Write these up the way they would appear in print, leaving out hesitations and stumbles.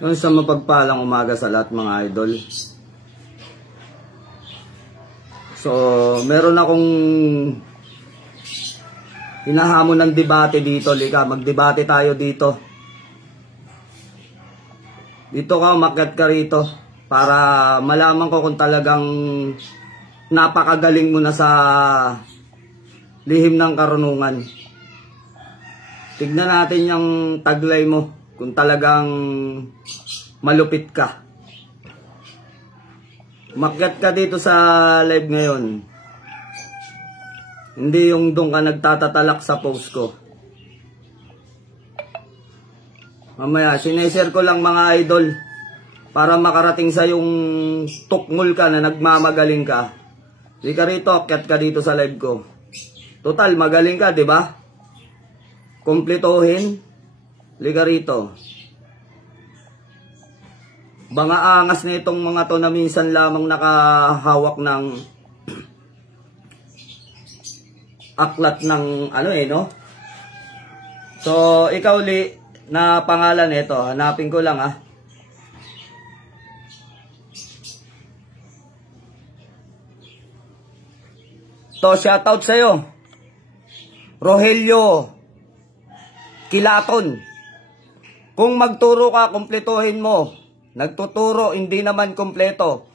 Yung sa mapagpalang umaga sa lahat mga idol. So, meron akong hinahamon ng debate dito. Lika, magdebate tayo dito. Dito ka, umakyat ka rito. Para malaman ko kung talagang napakagaling mo na sa lihim ng karunungan. Tignan natin yung taglay mo. Kung talagang malupit ka. Umakyat ka dito sa live ngayon. Hindi yung doon ka nagtatatalak sa post ko. Mamaya, sineshare ko lang mga idol. Para makarating sa yung tukmul ka na nagmamagaling ka. Di ka rito, akyat ka dito sa live ko. Total, magaling ka, di ba? Kumplituhin. Liga rito. Mga angas na itong mga to na minsan lamang nakahawak ng aklat ng ano no? So, ikaw na pangalan ito. Hanapin ko lang To, shoutout sa'yo. Rogelio Kilaton. Kung magturo ka, kumpletuhin mo. Nagtuturo, hindi naman kumpleto.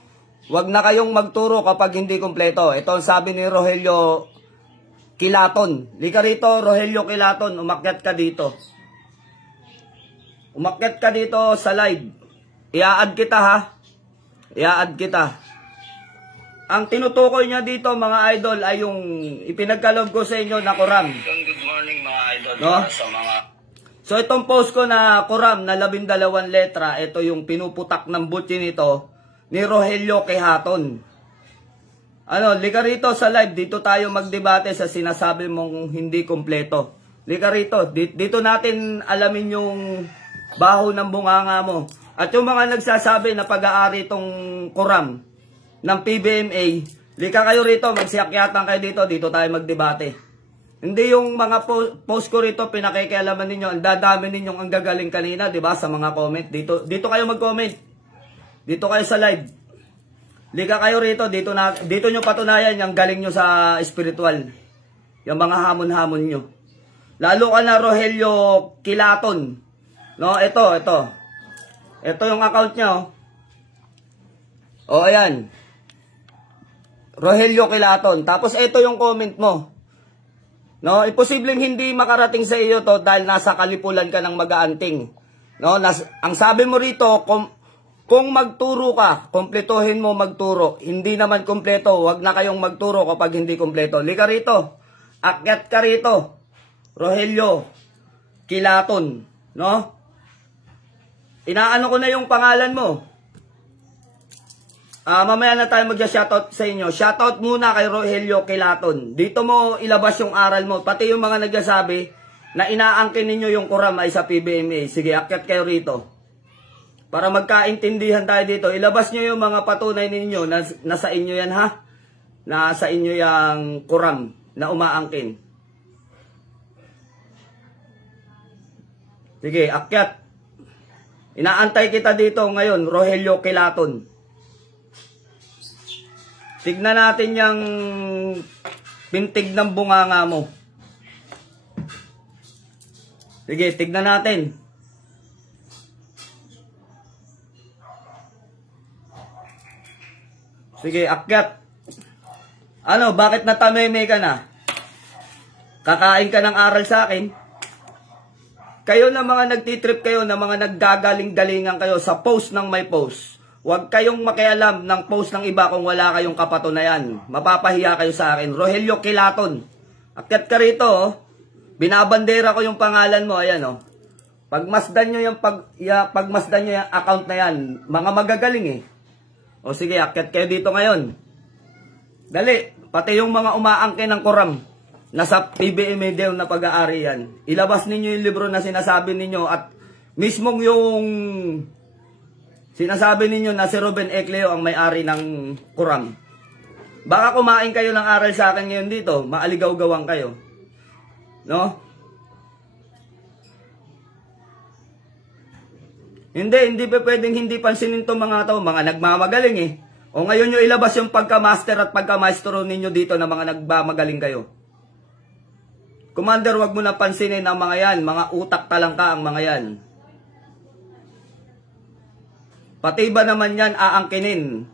Huwag na kayong magturo kapag hindi kumpleto. Ito ang sabi ni Rogelio Kilaton. Lika rito, Rogelio Kilaton. Umakyat ka dito. Umakyat ka dito sa live. I-add kita ha. I-add kita. Ang tinutukoy niya dito mga idol ay yung ipinagkaloob ko sa inyo na Quran. Good morning mga idol. No? Sa mga... So itong post ko na Quran na 12 letra, ito yung pinuputak ng butsi nito ni Rogelio Kilaton. Ano, lika rito sa live, dito tayo magdebate sa sinasabi mong hindi kumpleto. Lika rito, dito natin alamin yung baho ng bunganga mo. At yung mga nagsasabi na pag-aari itong Quran ng PBMA, lika kayo rito, magsiakyatan kayo dito tayo magdebate. Hindi yung mga post ko rito, pinakikialaman ninyo, ang dadami ninyong ang gagaling kanina, di ba, sa mga comment. Dito kayo mag-comment. Dito kayo sa live. Lika kayo rito, dito nyo patunayan yung galing nyo sa spiritual. Yung mga hamon-hamon nyo. Lalo ka na Rogelio Kilaton. No, ito. Ito yung account niya, ayan. Rogelio Kilaton. Tapos ito yung comment mo. No, imposibleng hindi makarating sa iyo to dahil nasa kalipulan ka ng mag-aanting. No, ang sabi mo rito, kung magturo ka, kumpletuhin mo magturo. Hindi naman kumpleto, wag na kayong magturo kapag hindi kumpleto. Lika rito. Akyat ka rito. Rogelio Kilaton, no? Inaano ko na yung pangalan mo. Mamaya na tayo mag-shoutout sa inyo. Shoutout muna kay Rogelio Kilaton. Dito mo ilabas yung aral mo. Pati yung mga nagsasabi na inaangkin ninyo yung Quran ay sa PBMA. Sige, akyat kayo rito. Para magkaintindihan tayo dito. Ilabas nyo yung mga patunay ninyo na nasa inyo yan ha. Nasa inyo yung Quran na umaangkin. Sige, akyat. Inaantay kita dito ngayon, Rogelio Kilaton. Tignan natin yung pintig ng bunganga mo. Sige, tignan natin. Sige, akyat. Ano, bakit natameme ka na? Kakain ka ng aral sa akin? Kayo na mga nagtitrip kayo, na mga naggagaling-galingan kayo sa post ng may post. Huwag kayong makialam ng post ng iba kung wala kayong kapatunayan. Mapapahiya kayo sa akin. Rogelio Kilaton. Akyat ka rito. Binabandera ko yung pangalan mo, ayan oh. Pagmasdan nyo yung pagmasdan nyo yung account na yan, mga magagaling eh. O sige, akyat kayo dito ngayon. Dali, pati yung mga umaangkin ng Quran, nasa PBMA daw na pag-aari yan. Ilabas ninyo yung libro na sinasabi ninyo at mismong yung sinasabi ninyo na si Ruben Ecleo ang may-ari ng Quran. Baka kumain kayo ng aral sa akin ngayon dito, maaligaw-gawang kayo. No? Hindi pa pwedeng hindi pansinin itong mga tao, mga nagmamagaling eh. O ngayon nyo ilabas yung pagka-master at pagka-maestro ninyo dito na mga nagmamagaling kayo. Commander, wag mo na pansinin ang mga yan, mga utak talangka ang mga yan. Pati ba naman yan aangkinin?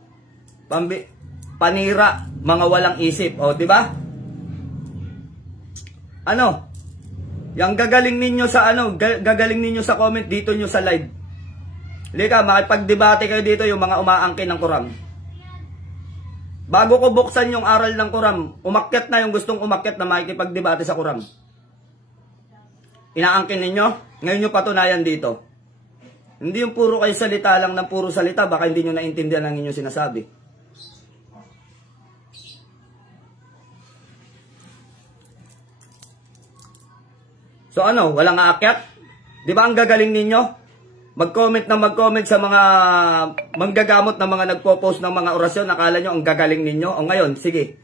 Panira, mga walang isip, o di ba? Ano? Yang gagaling ninyo sa gagaling ninyo sa comment dito nyo sa live. Lika, makipagdebate kayo dito yung mga umaangkin ng Quran. Bago ko buksan yung aral ng Quran, umakyat na yung gustong umakyat na makikipagdebate sa Quran. Inaangkin ninyo, ngayon nyo patunayan dito. Hindi yung puro kayo salita lang ng puro salita, baka hindi nyo naintindihan ang inyong sinasabi. So ano, walang aakyat? Di ba ang gagaling ninyo? Mag-comment na mag-comment sa mga manggagamot na mga nagpo-post ng mga orasyon. Nakala nyo ang gagaling ninyo. O ngayon, sige.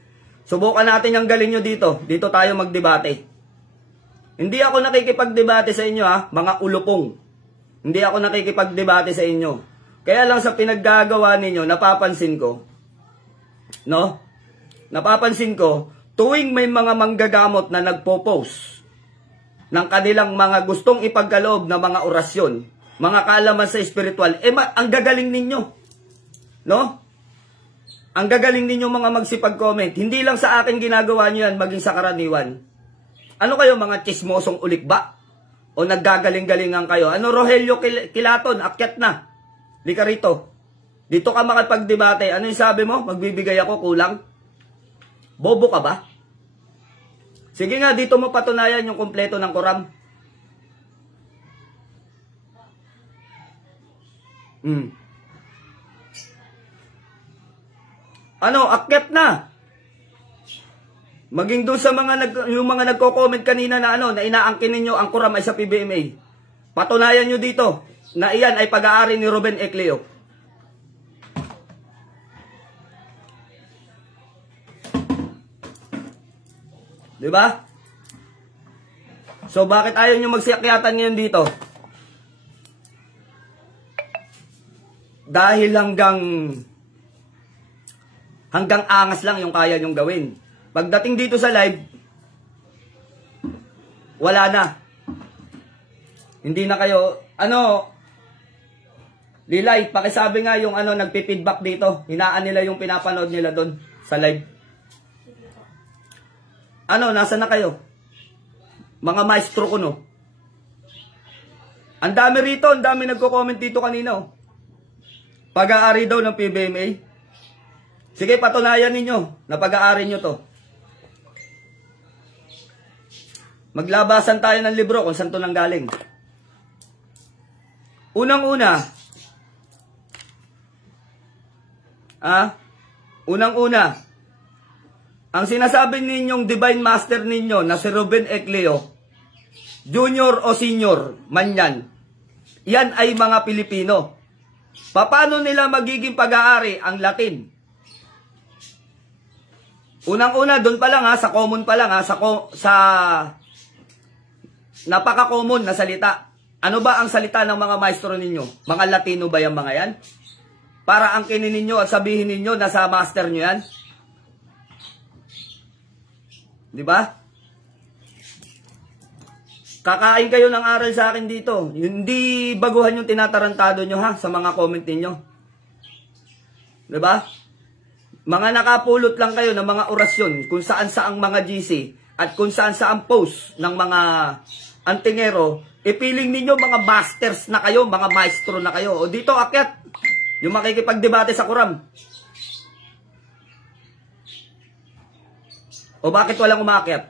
Subukan natin yung galing nyo dito. Dito tayo magdebate. Hindi ako nakikipagdebate sa inyo ha, mga ulupong. Hindi ako nakikipagdebate sa inyo. Kaya lang sa pinaggagawa ninyo, napapansin ko. No? Napapansin ko, tuwing may mga manggagamot na nagpo-post ng kanilang mga gustong ipagkaloob na mga orasyon, mga kaalaman sa spiritual, ang gagaling ninyo. No? Ang gagaling ninyo mga magsipag-comment. Hindi lang sa akin ginagawa nyo yan, maging sa karaniwan. Ano kayo, mga chismosong ulik ba? O naggagaling-galingan kayo? Ano, Rogelio Kilaton, akyat na. Di ka rito. Dito ka makipagdebate. Ano yung sabi mo? Magbibigay ako, kulang? Bobo ka ba? Sige nga, dito mo patunayan yung kumpleto ng Quran. Ano, akyat na. Maging doon sa yung mga nagko-comment kanina na na inaangkin ninyo ang Quran ay sa PBMA. Patunayan nyo dito na iyan ay pag-aari ni Ruben Ecleo. Diba? So bakit ayaw nyo magsiakyatan ngayon dito? Dahil hanggang angas lang yung kaya nyong gawin. Pagdating dito sa live, wala na. Hindi na kayo, Lilay, pakisabi nga yung nagpi-feedback dito. Hinaan nila yung pinapanood nila doon sa live. Nasa na kayo? Mga maestro ko, no? Ang dami rito, ang dami nagko-comment dito kanina, oh. Pag-aari daw ng PBMA. Sige, patunayan ninyo na pag-aari nyo to. Maglabasan tayo ng libro kung saan to nanggaling. Unang-una, ang sinasabi ninyong Divine Master ninyo na si Ruben Ecleo, junior o senior man yan ay mga Pilipino. Paano nila magiging pag-aari ang Latin? Unang-una, doon pa lang sa common pa lang sa napaka-common na salita. Ano ba ang salita ng mga maestro ninyo? Mga Latino ba yung mga yan? Para angkinin ninyo at sabihin ninyo na sa master nyo yan? Di ba? Kakain kayo ng aral sa akin dito. Hindi baguhan yung tinatarantado nyo sa mga comment ninyo. Di ba? Mga nakapulot lang kayo ng mga orasyon kung saan saang mga GC at kung saan saang post ng mga antingero. Ipiling ninyo mga masters na kayo, mga maestro na kayo. O dito akyat, yung makikipagdebate sa Quran. O bakit walang umakyat?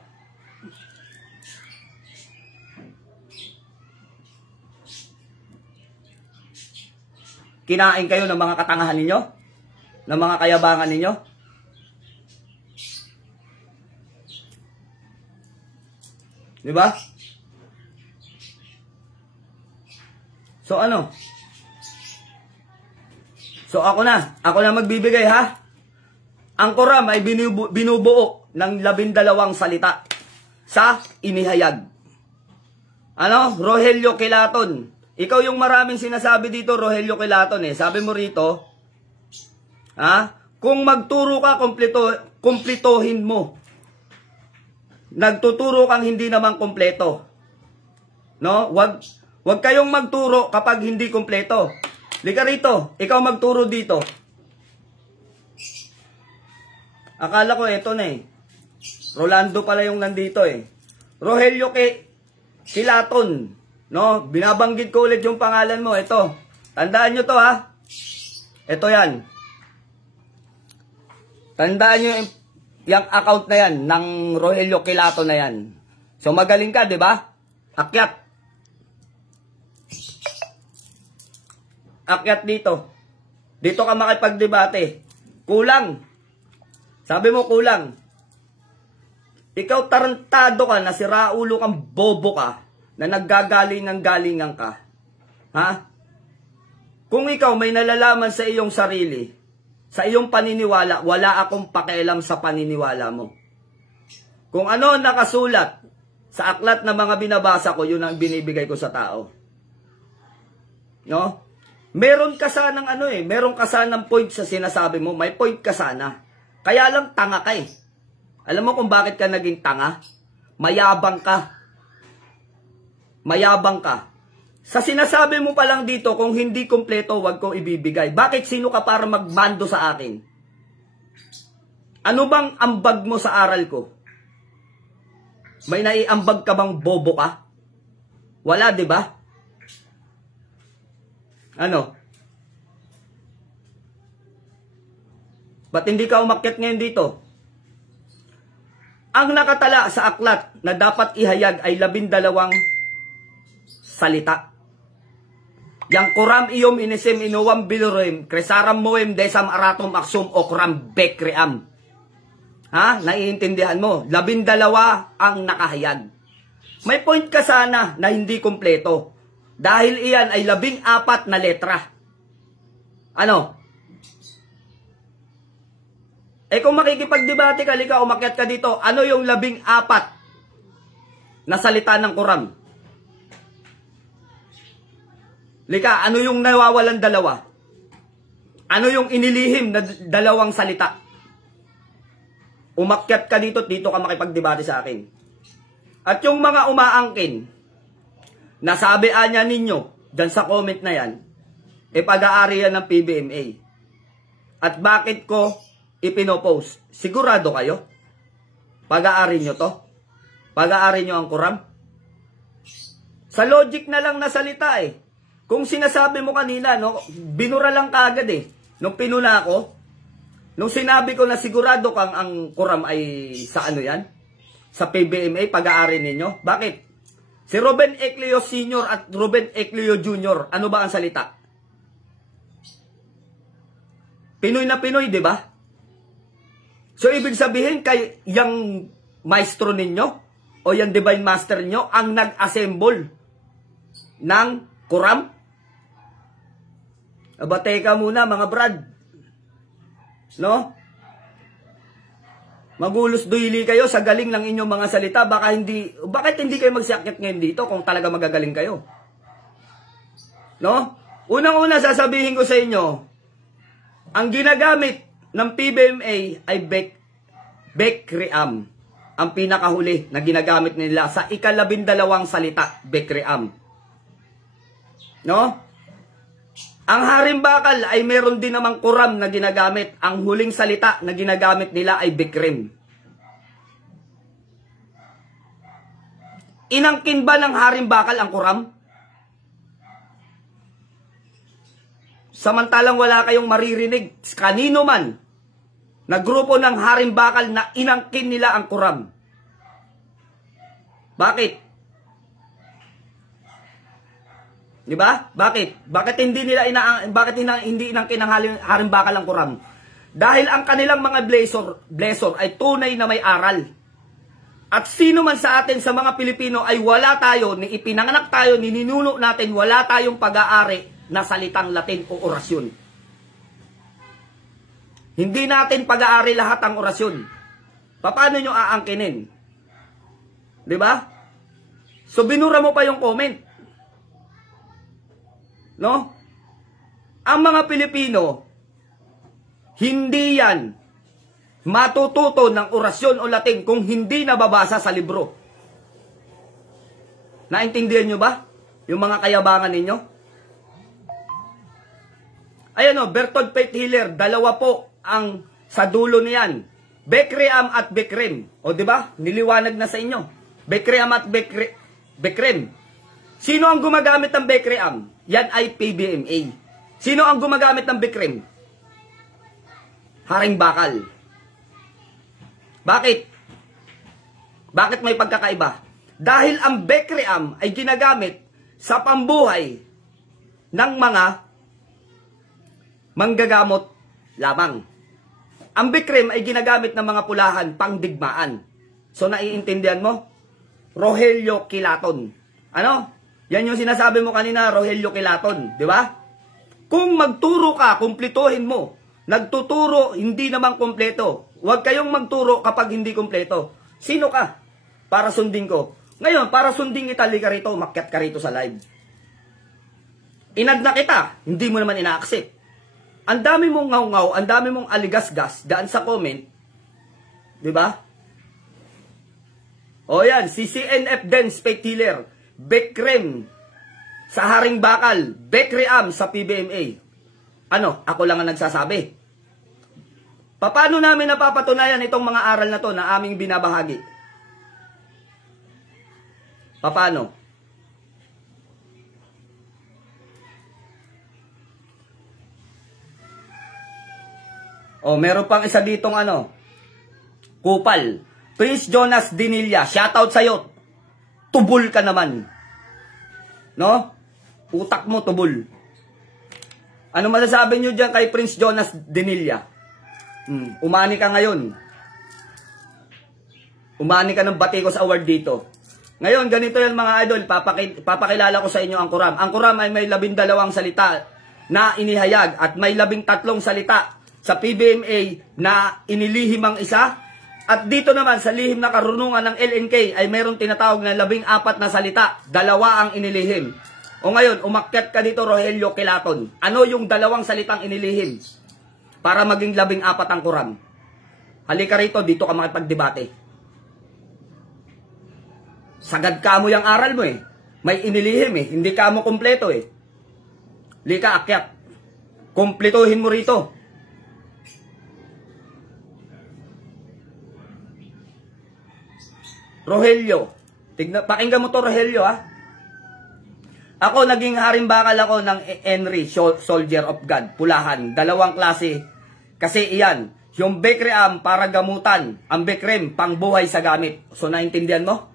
kinain kayo ng mga katangahan ninyo? Ng mga kayabangan ninyo? Di ba? So ano? So ako na magbibigay ha. Ang Quran ay binubuo ng 12 salita sa inihayag. Ano? Rogelio Kilaton. Ikaw yung maraming sinasabi dito, Rogelio Kilaton eh. Sabi mo rito, ha? Kung magturo ka, kumplitohin mo. Nagtuturo kang hindi naman kumpleto. No? Wag kayong magturo kapag hindi kumpleto. Lika rito, ikaw magturo dito. Akala ko eto na eh. Rolando pala yung nandito eh. Rogelio Kilaton. No? Binabanggit ko ulit yung pangalan mo. Ito. Tandaan nyo to ha. Ito yan. Tandaan nyo yung account na yan ng Rogelio Kilaton na yan. So magaling ka, di ba? Akyat. Akyat dito. Dito ka makipagdebate. Kulang. Sabi mo kulang. Ikaw tarantado ka, na siraulo kang bobo ka, na naggagalingan ka. Ha? Kung ikaw may nalalaman sa iyong sarili, sa iyong paniniwala, wala akong pakialam sa paniniwala mo. Kung ano nakasulat sa aklat na mga binabasa ko, yun ang binibigay ko sa tao. No? Meron ka sanang meron ka sanang point sa sinasabi mo, may point ka sana. Kaya lang tanga ka eh. Alam mo kung bakit ka naging tanga? Mayabang ka. Mayabang ka. Sa sinasabi mo pa lang dito, kung hindi kompleto, wag kong ibibigay. Bakit sino ka para magmando sa akin? Ano bang ambag mo sa aral ko? May naiambag ka bang bobo ka? Wala, di ba? Ano? Ba't hindi ka umakyat ngayon dito? Ang nakatala sa aklat na dapat ihayag ay 12 salita. Yang kuram iyom inesim inuwam bilurim, kresaram moem desam aratum aksum okram bekream. Ha? Naiintindihan mo? 12 ang nakahayag. May point ka sana na hindi kompleto. Dahil iyan ay 14 na letra. Ano? Eh kung makikipagdebate ka, lika, umakyat ka dito, ano yung 14 na salita ng Quran? Lika, ano yung nawawalan 2? Ano yung inilihim na 2 salita? Umakyat ka dito, dito ka makipagdebate sa akin. At yung mga umaangkin, nasabihan niya ninyo, dyan sa comment na yan, pag-aari yan ng PBMA. At bakit ko ipinopost? Sigurado kayo? Pag-aari nyo to? Pag-aari nyo ang Quran? Sa logic na lang na salita eh. Kung sinasabi mo kanina, no, binura lang kaagad eh. Nung pinuna ko, nung sinabi ko na sigurado kang ang Quran ay sa ano yan? Sa PBMA, pag-aari ninyo. Bakit? Si Ruben Ecleo Sr. at Ruben Ecleo Jr., ano ba ang salita? Pinoy na Pinoy, di ba? So, ibig sabihin, kay yung maestro ninyo o yung divine master nyo ang nag-assemble ng Quran? Aba, teka muna, mga brad. No? Magulos duili kayo sa galing ng inyong mga salita. Bakit hindi kayo magsiakyat ngayon dito kung talaga magagaling kayo? No? Unang-una sasabihin ko sa inyo, ang ginagamit ng PBMA ay Bekream. Ang pinakahuli na ginagamit nila sa 12 salita, Bekream. No? Ang harimbakal ay meron din namang Quran na ginagamit. Ang huling salita na ginagamit nila ay Bekrim. Inangkin ba ng harimbakal ang Quran? Samantalang wala kayong maririnig kanino man na grupo ng harimbakal na inangkin nila ang Quran. Bakit? Di ba? Bakit? Bakit hindi inangkin ng harimbakal ang Quran? Dahil ang kanilang mga blessor ay tunay na may aral. At sino man sa atin sa mga Pilipino ay wala tayo, ni ipinanganak tayo, ninuno natin, wala tayong pag-aari na salitang Latin o orasyon. Hindi natin pag-aari lahat ang orasyon. Paano nyo aangkinin? Di ba? So binura mo pa yung comment. No? Ang mga Pilipino, hindi yan matututo ng orasyon o Latin kung hindi nababasa sa libro. Naintindihan nyo ba? Yung mga kayabangan ninyo? Ayan o, Bertod Faith Healer, dalawa po ang sa dulo niyan. Bekream at Bekrem. O diba? Niliwanag na sa inyo. Bekream at Bekrem. Sino ang gumagamit ng Bekream? Yan ay PBMA. Sino ang gumagamit ng Bekrem? Haring bakal. Bakit? Bakit may pagkakaiba? Dahil ang Bekream ay ginagamit sa pambuhay ng mga manggagamot lamang. Ang Bekrem ay ginagamit ng mga pulahan pangdigmaan. So naiintindihan mo? Rogelio Kilaton. Ano? Yan yung sinasabi mo kanina, Rogelio Kilaton. Di ba? Kung magturo ka, kumplituhin mo. Nagtuturo, hindi naman kompleto. Huwag kayong magturo kapag hindi kompleto. Sino ka? Para sundin ko. Ngayon, para sundin kita, ka rito, makyat ka rito sa live. Inad na kita, hindi mo naman ina-accept. Ang dami mong ngaw-ngaw, ang dami mong aligasgas daan sa comment. Diba? O yan, si CNF Dance Faith Healer, Bekrem sa Haring Bakal, Bekream sa PBMA. Ano? Ako lang ang nagsasabi. Paano namin napapatunayan itong mga aral na to na aming binabahagi? Paano? O, meron pang isa ditong ano, Kupal. Prince Jonas Dinilla, shoutout sa'yo. Tubol ka naman. No? Utak mo tubol. Ano masasabi nyo dyan kay Prince Jonas Dinilla? Umani ka ngayon. Umani ka ng Batikos Award dito. Ngayon, ganito yan mga idol, papakilala ko sa inyo ang Quran. Ang Quran ay may 12 salita na inihayag at may 13 salita sa PBMA na inilihim ang isa. At dito naman sa lihim na karunungan ng LNK ay mayroong tinatawag na 14 na salita. 2 ang inilihim. O ngayon, umakyat ka dito, Rogelio Kilaton. Ano yung 2 salitang inilihim? Para maging 14 ang Quran. Halika rito, dito ka makipagdebate. Sagad ka mo yung aral mo eh. May inilihim eh. Hindi ka mo kompleto eh. Halika, akyat. Kompletuhin mo rito. Rogelio. Pakinggan mo to, Rogelio ha. Ako, naging harimbakal ako ng Henry, Soldier of God, Pulahan. 2 klase. Kasi iyan, yung Bekream para gamutan, ang Bekrem pangbuhay sa gamit. So, naintindihan mo?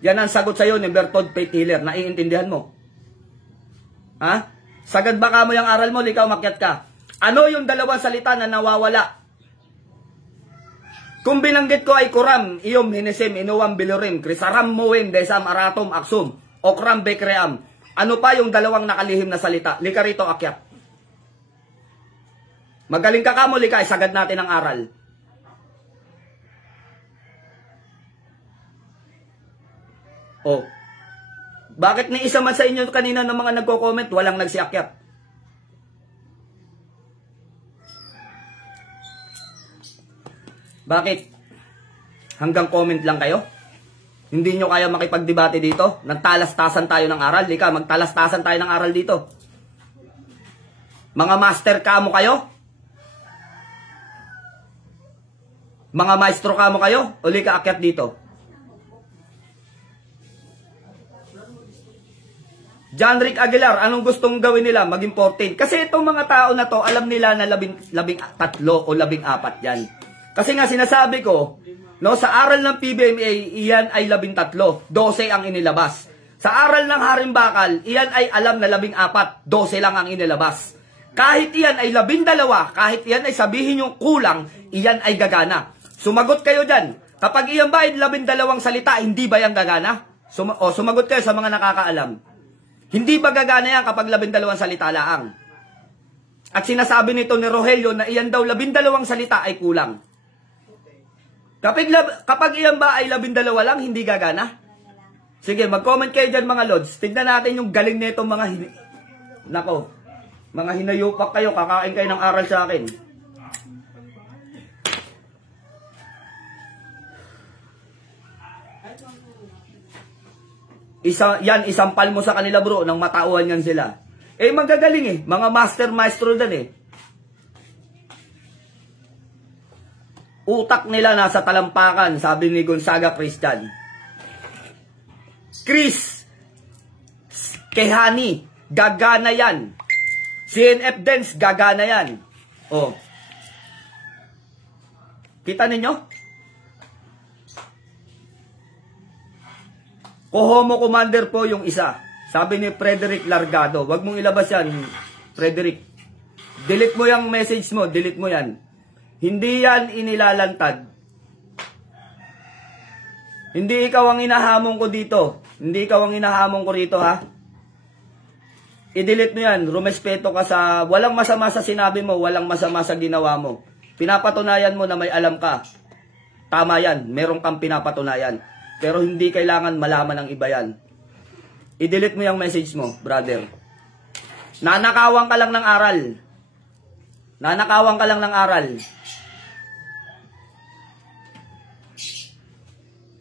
Yan ang sagot sa'yo ni Bertod Faith Healer. Naiintindihan mo? Ha? Sagad baka mo yung aral mo, likaw makyat ka. Ano yung 2 salita na nawawala? Kung binanggit ko ay Kuram, iyom, hinesim, inuwam, bilurim, krisaram, muwim, desam, aratom, aksum, okram, bekream. Ano pa yung 2 nakalihim na salita? Lika rito, akyat. Magaling ka kamo, lika, sagad natin ang aral. Oh. Bakit ni isa man sa inyo kanina ng mga nagko-comment, walang nagsiakyat? Bakit? Hanggang comment lang kayo? Hindi nyo kaya makipagdebate dito? Nagtalas-tasan tayo ng aral. Lika, magtalas-tasan tayo ng aral dito. Mga master kamo kayo? Mga maestro kamo kayo? O lika, akyat dito. John Rick Aguilar, anong gustong gawin nila? Maging 14. Kasi itong mga tao na to, alam nila na 13 o 14 yan. Kasi nga sinasabi ko, no, sa aral ng PBMA, iyan ay 13. 12 ang inilabas. Sa aral ng Harimbakal, iyan ay alam na 14, 12 lang ang inilabas. Kahit iyan ay 12, kahit iyan ay sabihin yung kulang, iyan ay gagana. Sumagot kayo dyan. Kapag iyan ba ay 12 salita, hindi ba yan gagana? Sumagot kayo sa mga nakakaalam. Hindi ba gagana yan kapag 12 salita laang? At sinasabi nito ni Rogelio na iyan daw 12 salita ay kulang. Kapag iyan ba ay 12 lang, hindi gagana? Sige, mag-comment kayo dyan mga lods. Tignan natin yung galing nito mga mga hinayupak kayo, kakain kayo ng aral sa akin. Isampal mo sa kanila bro, nang matauhan yan sila. Eh, magagaling eh. Mga maestro dan eh. Utak nila nasa talampakan, sabi ni Gonzaga Christian. Chris Kehani, gagana yan. CNF Dance, gagana yan. Oh. Kita ninyo? Kohomo Commander po yung isa. Sabi ni Frederick Largado. Wag mong ilabas yan, Frederick. Delete mo yung message mo. Delete mo yan. Hindi yan inilalantad. Hindi ikaw ang inahamon ko dito. Hindi ikaw ang inahamon ko rito, ha? I-delete mo yan. Rumespeto ka sa... Walang masama sa sinabi mo. Walang masama sa ginawa mo. Pinapatunayan mo na may alam ka. Tama yan. Meron kang pinapatunayan. Pero hindi kailangan malaman ng iba yan. I-delete mo yung message mo, brother. Nanakawan ka lang ng aral. Nanakawan ka lang ng aral.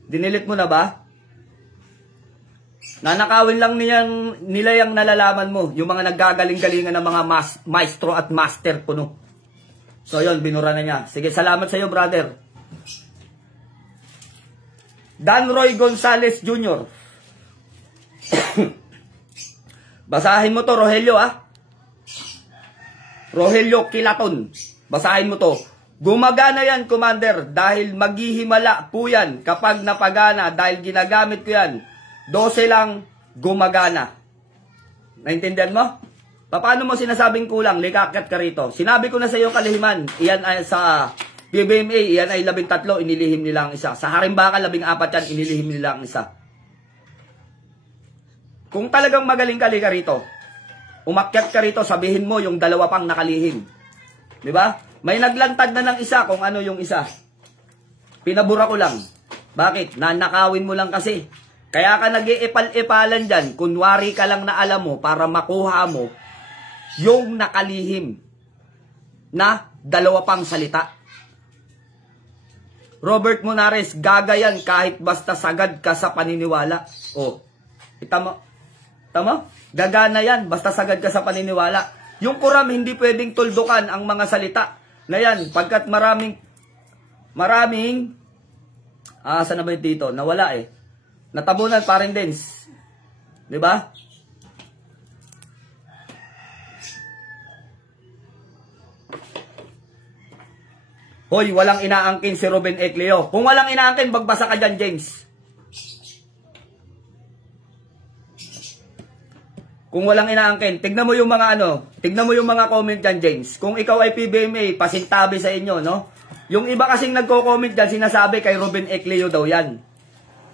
Dinilit mo na ba? Nanakawin lang nila yung nalalaman mo. Yung mga naggagaling-galingan ng mga maestro at master puno. So yun, binura na niya. Sige, salamat sa iyo, brother. Dan Roy Gonzales Jr. Basahin mo to, Rogelio, ah. Rogelio Kilaton. Basahin mo to. Gumagana yan, Commander, dahil maghihimala po yan kapag napagana dahil ginagamit ko yan. 12 lang gumagana. Naintindihan mo? Paano mo sinasabing kulang? Likakat ka rito. Sinabi ko na sa iyo kalihiman. Iyan ay sa PBMA, iyan ay 13, inilihim nila ang isa. Sa Harimbakal, 14 yan, inilihim nila ang isa. Kung talagang magaling ka, lika rito. Umakyat ka rito, sabihin mo yung 2 pang nakalihim. Diba? May naglantad na ng isa kung ano yung isa. Pinabura ko lang. Bakit? Nanakawin mo lang kasi. Kaya ka nag-iipal-ipalan dyan. Kunwari ka lang na alam mo para makuha mo yung nakalihim na 2 pang salita. Robert Monares, gagayan kahit basta sagad ka sa paniniwala. Oh, tama? Gagana yan, basta sagad ka sa paniniwala. Yung Quran, hindi pwedeng tuldukan ang mga salita na yan, pagkat maraming, saan na ba dito? Nawala eh. Natabunan pa rin din. Diba? Hoy, walang inaangkin si Ruben Ecleo. Kung walang inaangkin, magbasa ka dyan, James. Kung walang inaangkin, tignan mo yung mga tignan mo yung mga comment dyan, James. Kung ikaw ay PBMA, pasintabi sa inyo, no? Yung iba kasing nagko-comment dyan, sinasabi kay Ruben Ecleo daw yan.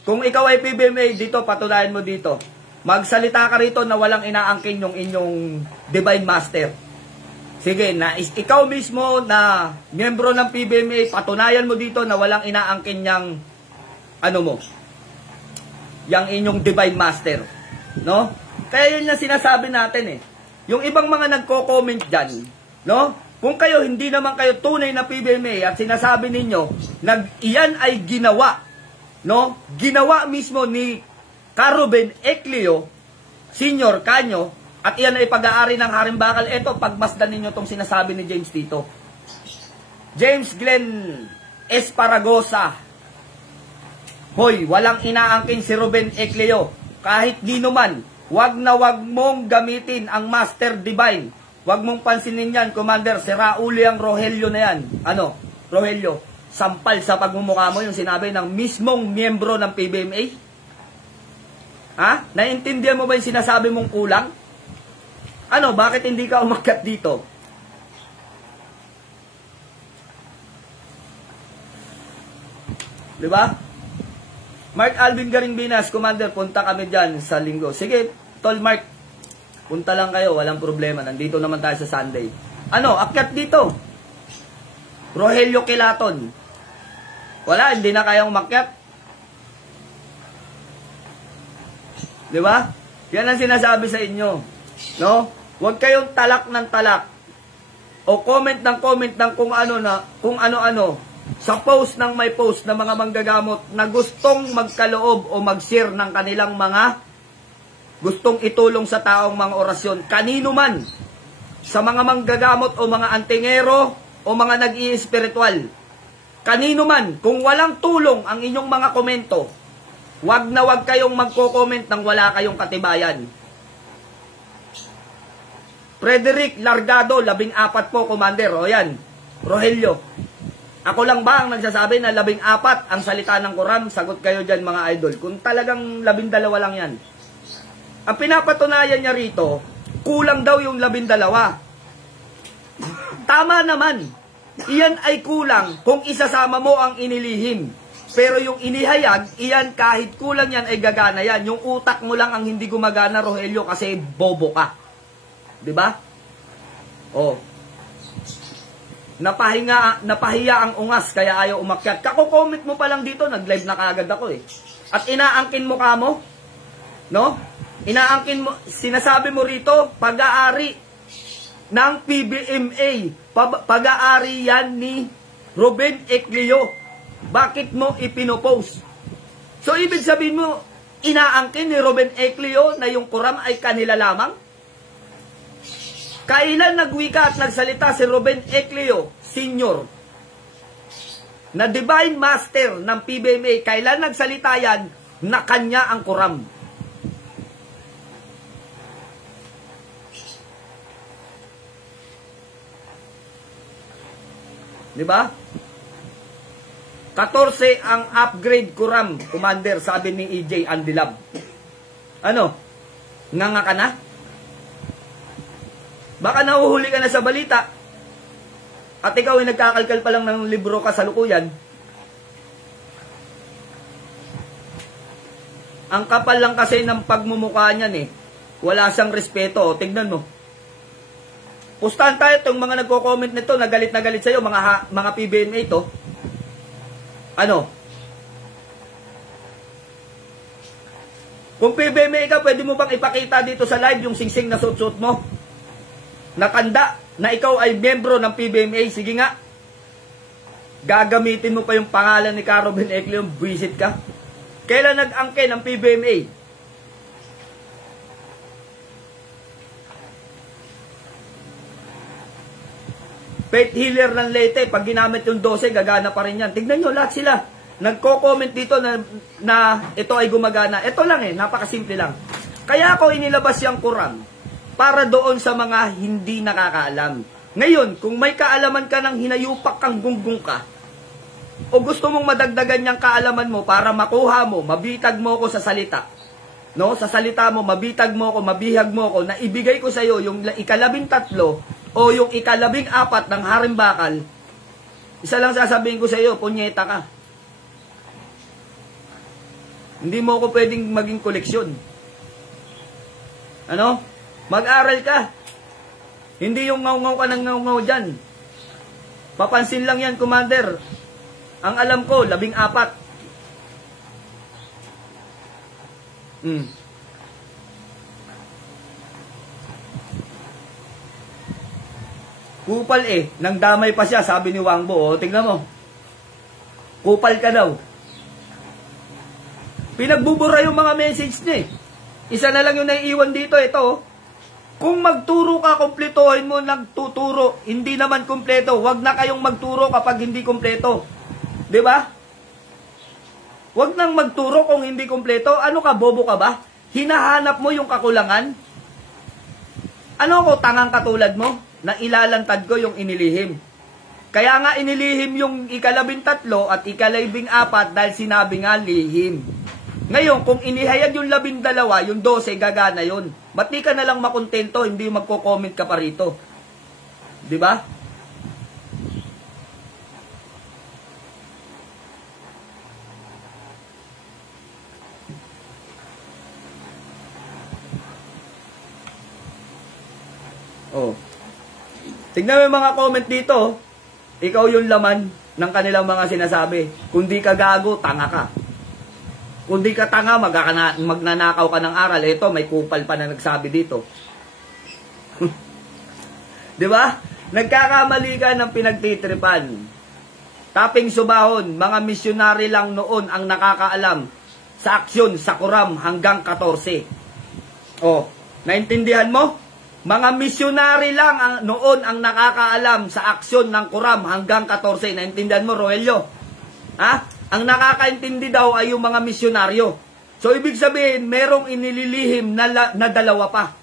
Kung ikaw ay PBMA, dito, patunayan mo dito. Magsalita ka rito na walang inaangkin yung inyong Divine Master. Sige, ikaw mismo na miyembro ng PBMA, patunayan mo dito na walang inaangkin yung, yung inyong Divine Master. No? Kaya yun na sinasabi natin eh. Yung ibang mga nagko-comment dyan, no? Kung kayo, hindi naman kayo tunay na PBMA at sinasabi ninyo, iyan ay ginawa, no? Ginawa mismo ni Ruben Ecleo, Senior Kanyo, at iyan ay pag-aari ng Harimbakal. Eto, pagmasdan ninyo tong sinasabi ni James dito. James Glenn Esparagosa. Hoy, walang inaangkin si Ruben Ecleo. Kahit di naman, wag na wag mong gamitin ang Master Divine. Wag mong pansinin yan, Commander. Sira uli ang Rogelio na yan. Rogelio, sampal sa pagmumukha mo yung sinabi ng mismong miyembro ng PBMA. Ha? Naiintindihan mo ba yung sinasabi mong kulang? Ano, bakit hindi ka umakyat dito? Diba? Mark Alvin Garimbinas, Commander, punta kami dyan sa linggo. Sige, Tol Mark, punta lang kayo, walang problema. Nandito naman tayo sa Sunday. Ano, akyat dito. Rogelio Kilaton. Wala, hindi na kayang umakyat. Diba? Yan ang sinasabi sa inyo. No? Huwag kayong talak ng talak. O comment ng kung ano-ano sa post ng may post na mga manggagamot na gustong magkaloob o mag-share ng kanilang mga gustong itulong sa taong mga orasyon. Kanino man, sa mga manggagamot o mga antingero o mga nag-i-spiritual. Kanino man, kung walang tulong ang inyong mga komento, wag na wag kayong magko-comment nang wala kayong katibayan. Frederick Largado, 14 po, Commander. O yan, Rogelio. Ako lang ba ang nagsasabi na 14 ang salita ng Quran? Sagot kayo dyan mga idol. Kung talagang 12 lang yan. Ang pinapatunayan niya rito, kulang daw yung 12. Tama naman. Iyan ay kulang kung isasama mo ang inilihim. Pero yung inihayag, iyan kahit kulang yan ay gagana yan. Yung utak mo lang ang hindi gumagana, Rogelio, kasi bobo ka. Diba? Oh. Napahiya ang ungas kaya ayaw umakyat. Kako-comment mo pa lang dito, nag-live na kaagad ako eh. At inaangkin mo ka mo, no? Inaangkin mo, sinasabi mo rito, pag-aari ng PBMA, pag-aari yan ni Ruben Eclio. Bakit mo ipinopost? So, ibig sabihin mo, inaangkin ni Ruben Eclio na yung Quran ay kanila lamang? Kailan nagwika at nagsalita si Ruben Eclio, Senior, na Divine Master ng PBMA, kailan nagsalita yan na kanya ang Quran? Diba? 14 ang upgrade Quran, Commander, sabi ni EJ Andilab. Ano? Nganga ka na? Baka nahuhuli ka na sa balita at ikaw ay nagkakalkal pa lang ng libro kasalukuyan. Ang kapal lang kasi ng pagmumukha niyan eh. Wala siyang respeto. O, tignan mo. Pustahan tayo itong mga nagko-comment nito na galit sa'yo, mga PBMA to. Ano? Kung PBMA ka, pwede mo bang ipakita dito sa live yung singsing na suot-suot mo? Nakanda na ikaw ay membro ng PBMA, sige nga. Gagamitin mo pa yung pangalan ni Ruben Eclio, visit ka. Kailan nag-angke ng PBMA? Faith healer ng Leyte, pag ginamit yung 12, gagana pa rin yan. Tignan nyo, lahat sila. Nagko-comment dito na ito ay gumagana. Ito lang eh, napakasimple lang. Kaya ako inilabas yung Quran para doon sa mga hindi nakakaalam. Ngayon, kung may kaalaman ka ng hinayupak kang gunggong ka, o gusto mong madagdagan niyang kaalaman mo para makuha mo, mabitag mo ko sa salita, no? Sa salita mo, mabitag mo ko, mabihag mo ko, na ibigay ko sa iyo yung 13 o yung 14 ng harimbakal, isa lang sasabihin ko sa iyo, punyeta ka. Hindi mo ko pwedeng maging koleksyon. Ano? Mag-aral ka. Hindi yung ngaw-ngaw ka ng ngaw-ngaw dyan. Papansin lang yan, Commander. Ang alam ko, 14. Kupal eh. Nang damay pa siya, sabi ni Wangbo. O, tignan mo. Kupal ka daw. Pinagbubura yung mga message niya eh. Isa na lang yung naiiwan dito. Ito. Kung magturo ka, kumpletohin mo nagtuturo. Hindi naman kumpleto. Huwag na kayong magturo kapag hindi kumpleto. Diba? Huwag nang magturo kung hindi kumpleto. Ano ka, bobo ka ba? Hinahanap mo yung kakulangan? Ano ko, tangang katulad mo? Na ilalantad ko yung inilihim. Kaya nga inilihim yung 13 at 14 dahil sinabi nga lihim. Ngayon, kung inihayag yung 12, yung 12, gagana yun. Ba't di ka na lang makontento, hindi magko-comment ka pa rito? Di ba? Oh. Tignan mo yung mga comment dito. Ikaw yung laman ng kanilang mga sinasabi. Kung di ka gago, tanga ka. Kung di ka tanga, magnanakaw ka ng aral. Ito, may kupal pa na nagsabi dito. Di ba? Nagkakamali ka ng pinagtitripan. Taping Subahon, mga misyonary lang noon ang nakakaalam sa aksyon sa Kuram hanggang 14. Oh, naintindihan mo? Mga misyonary lang noon ang nakakaalam sa aksyon ng Kuram hanggang 14. Naintindihan mo, Rogelio? Ha? Ang nakakaintindi daw ay yung mga misyonaryo. So, ibig sabihin, merong inililihim na dalawa pa.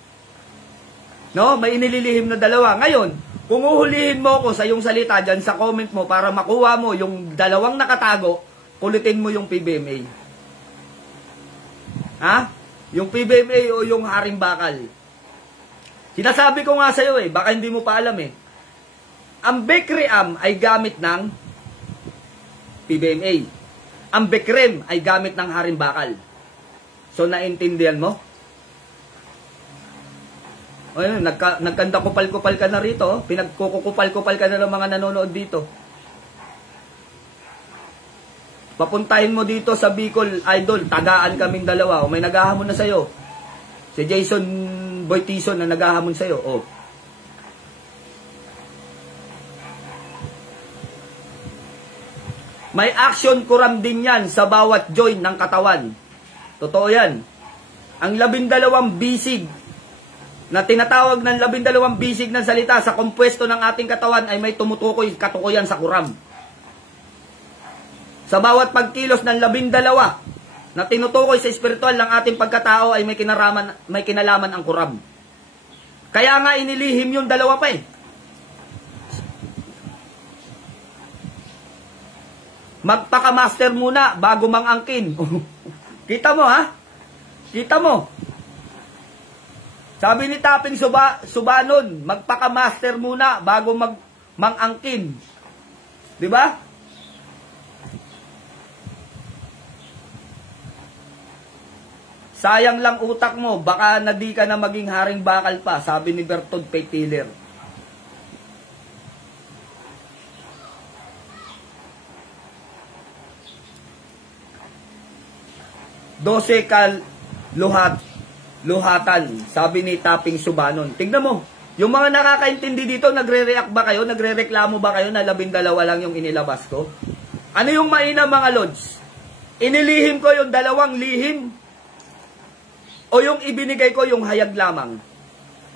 No? May inililihim na dalawa. Ngayon, kung uhulihin mo ko sa yung salita dyan sa comment mo para makuha mo yung dalawang nakatago, kulitin mo yung PBMA. Ha? Yung PBMA o yung Haring Bakal. Sinasabi ko nga sa'yo baka hindi mo pa alam Ang Bekriam ay gamit ng PBMA. Ang Bekrem ay gamit ng Haring Bakal. So, naintindihan mo? O yun, nagkanda kupal-kupal ka na rito. Pinagkukupal-kupal ka na ng mga nanonood dito. Papuntahin mo dito sa Bicol, Idol. Tagaan kaming dalawa. O may naghahamon na sa'yo. Si Jason Boy Tison na naghahamon sa'yo. O. May action Kuram din yan sa bawat joint ng katawan. Totoo yan. Ang 12 bisig na tinatawag ng 12 bisig ng salita sa kompwesto ng ating katawan ay may tumutukoy katukoyan sa Kuram. Sa bawat pagkilos ng 12 na tinutukoy sa espiritual ng ating pagkatao ay may kinalaman ang Kuram. Kaya nga inilihim yung dalawa pa Magpaka-master muna bago mangangkin. Kita mo ha? Kita mo. Sabi ni Taping Subanon, magpaka-master muna bago mangangkin. 'Di ba? Sayang lang utak mo, baka na di ka na maging Haring Bakal pa, sabi ni Bertod Petiller. Dose kal luhatan, sabi ni Taping Subanon. Tingnan mo, yung mga nakakaintindi dito, nagre-react ba kayo? Nagre-reklamo ba kayo na 12 lang yung inilabas ko? Ano yung mainam mga lods? Inilihim ko yung 2 lihim o yung ibinigay ko yung hayag lamang?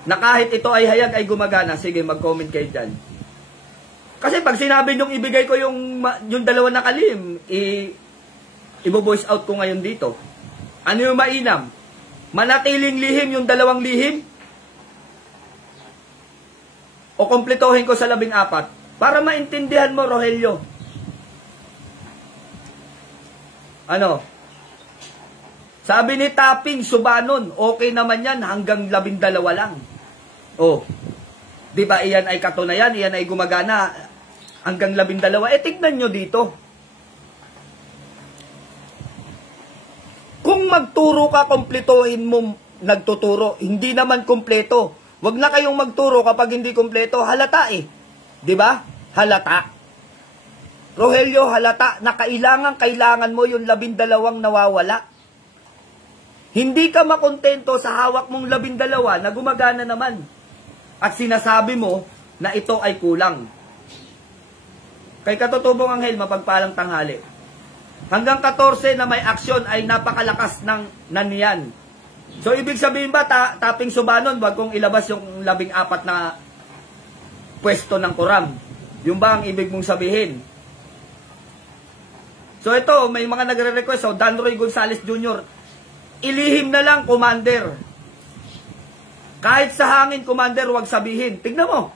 Na kahit ito ay hayag ay gumagana. Sige, mag-comment kayo dyan. Kasi pag sinabi nyung ibigay ko yung 2 na kalim, i-voice out ko ngayon dito. Ano yung mainam? Manatiling lihim yung 2 lihim? O kompletohin ko sa 14? Para maintindihan mo, Rogelio. Ano? Sabi ni Taping Subanon, okay naman yan hanggang 12 lang. Oh, di ba iyan ay katunayan, iyan ay gumagana hanggang 12. Tignan nyo dito. Kung magturo ka, kompletohin mo nagtuturo. Hindi naman kompleto. Huwag na kayong magturo kapag hindi kompleto. Halata Di ba? Halata. Rogelio, halata na kailangan mo yung 12 nawawala. Hindi ka makontento sa hawak mong 12 na gumagana naman. At sinasabi mo na ito ay kulang. Kay Katutubong Anghel, mapagpalang tanghali. Hanggang 14 na may aksyon ay napakalakas ng naniyan. So, ibig sabihin ba, Taping Subanon, wag kong ilabas yung 14 na pwesto ng Kuram. Yung ba ang ibig mong sabihin? So, ito, may mga nagre-request. So, Dan Roy Gonzales Jr., ilihim na lang, Commander. Kahit sa hangin, Commander, wag sabihin. Tignan mo.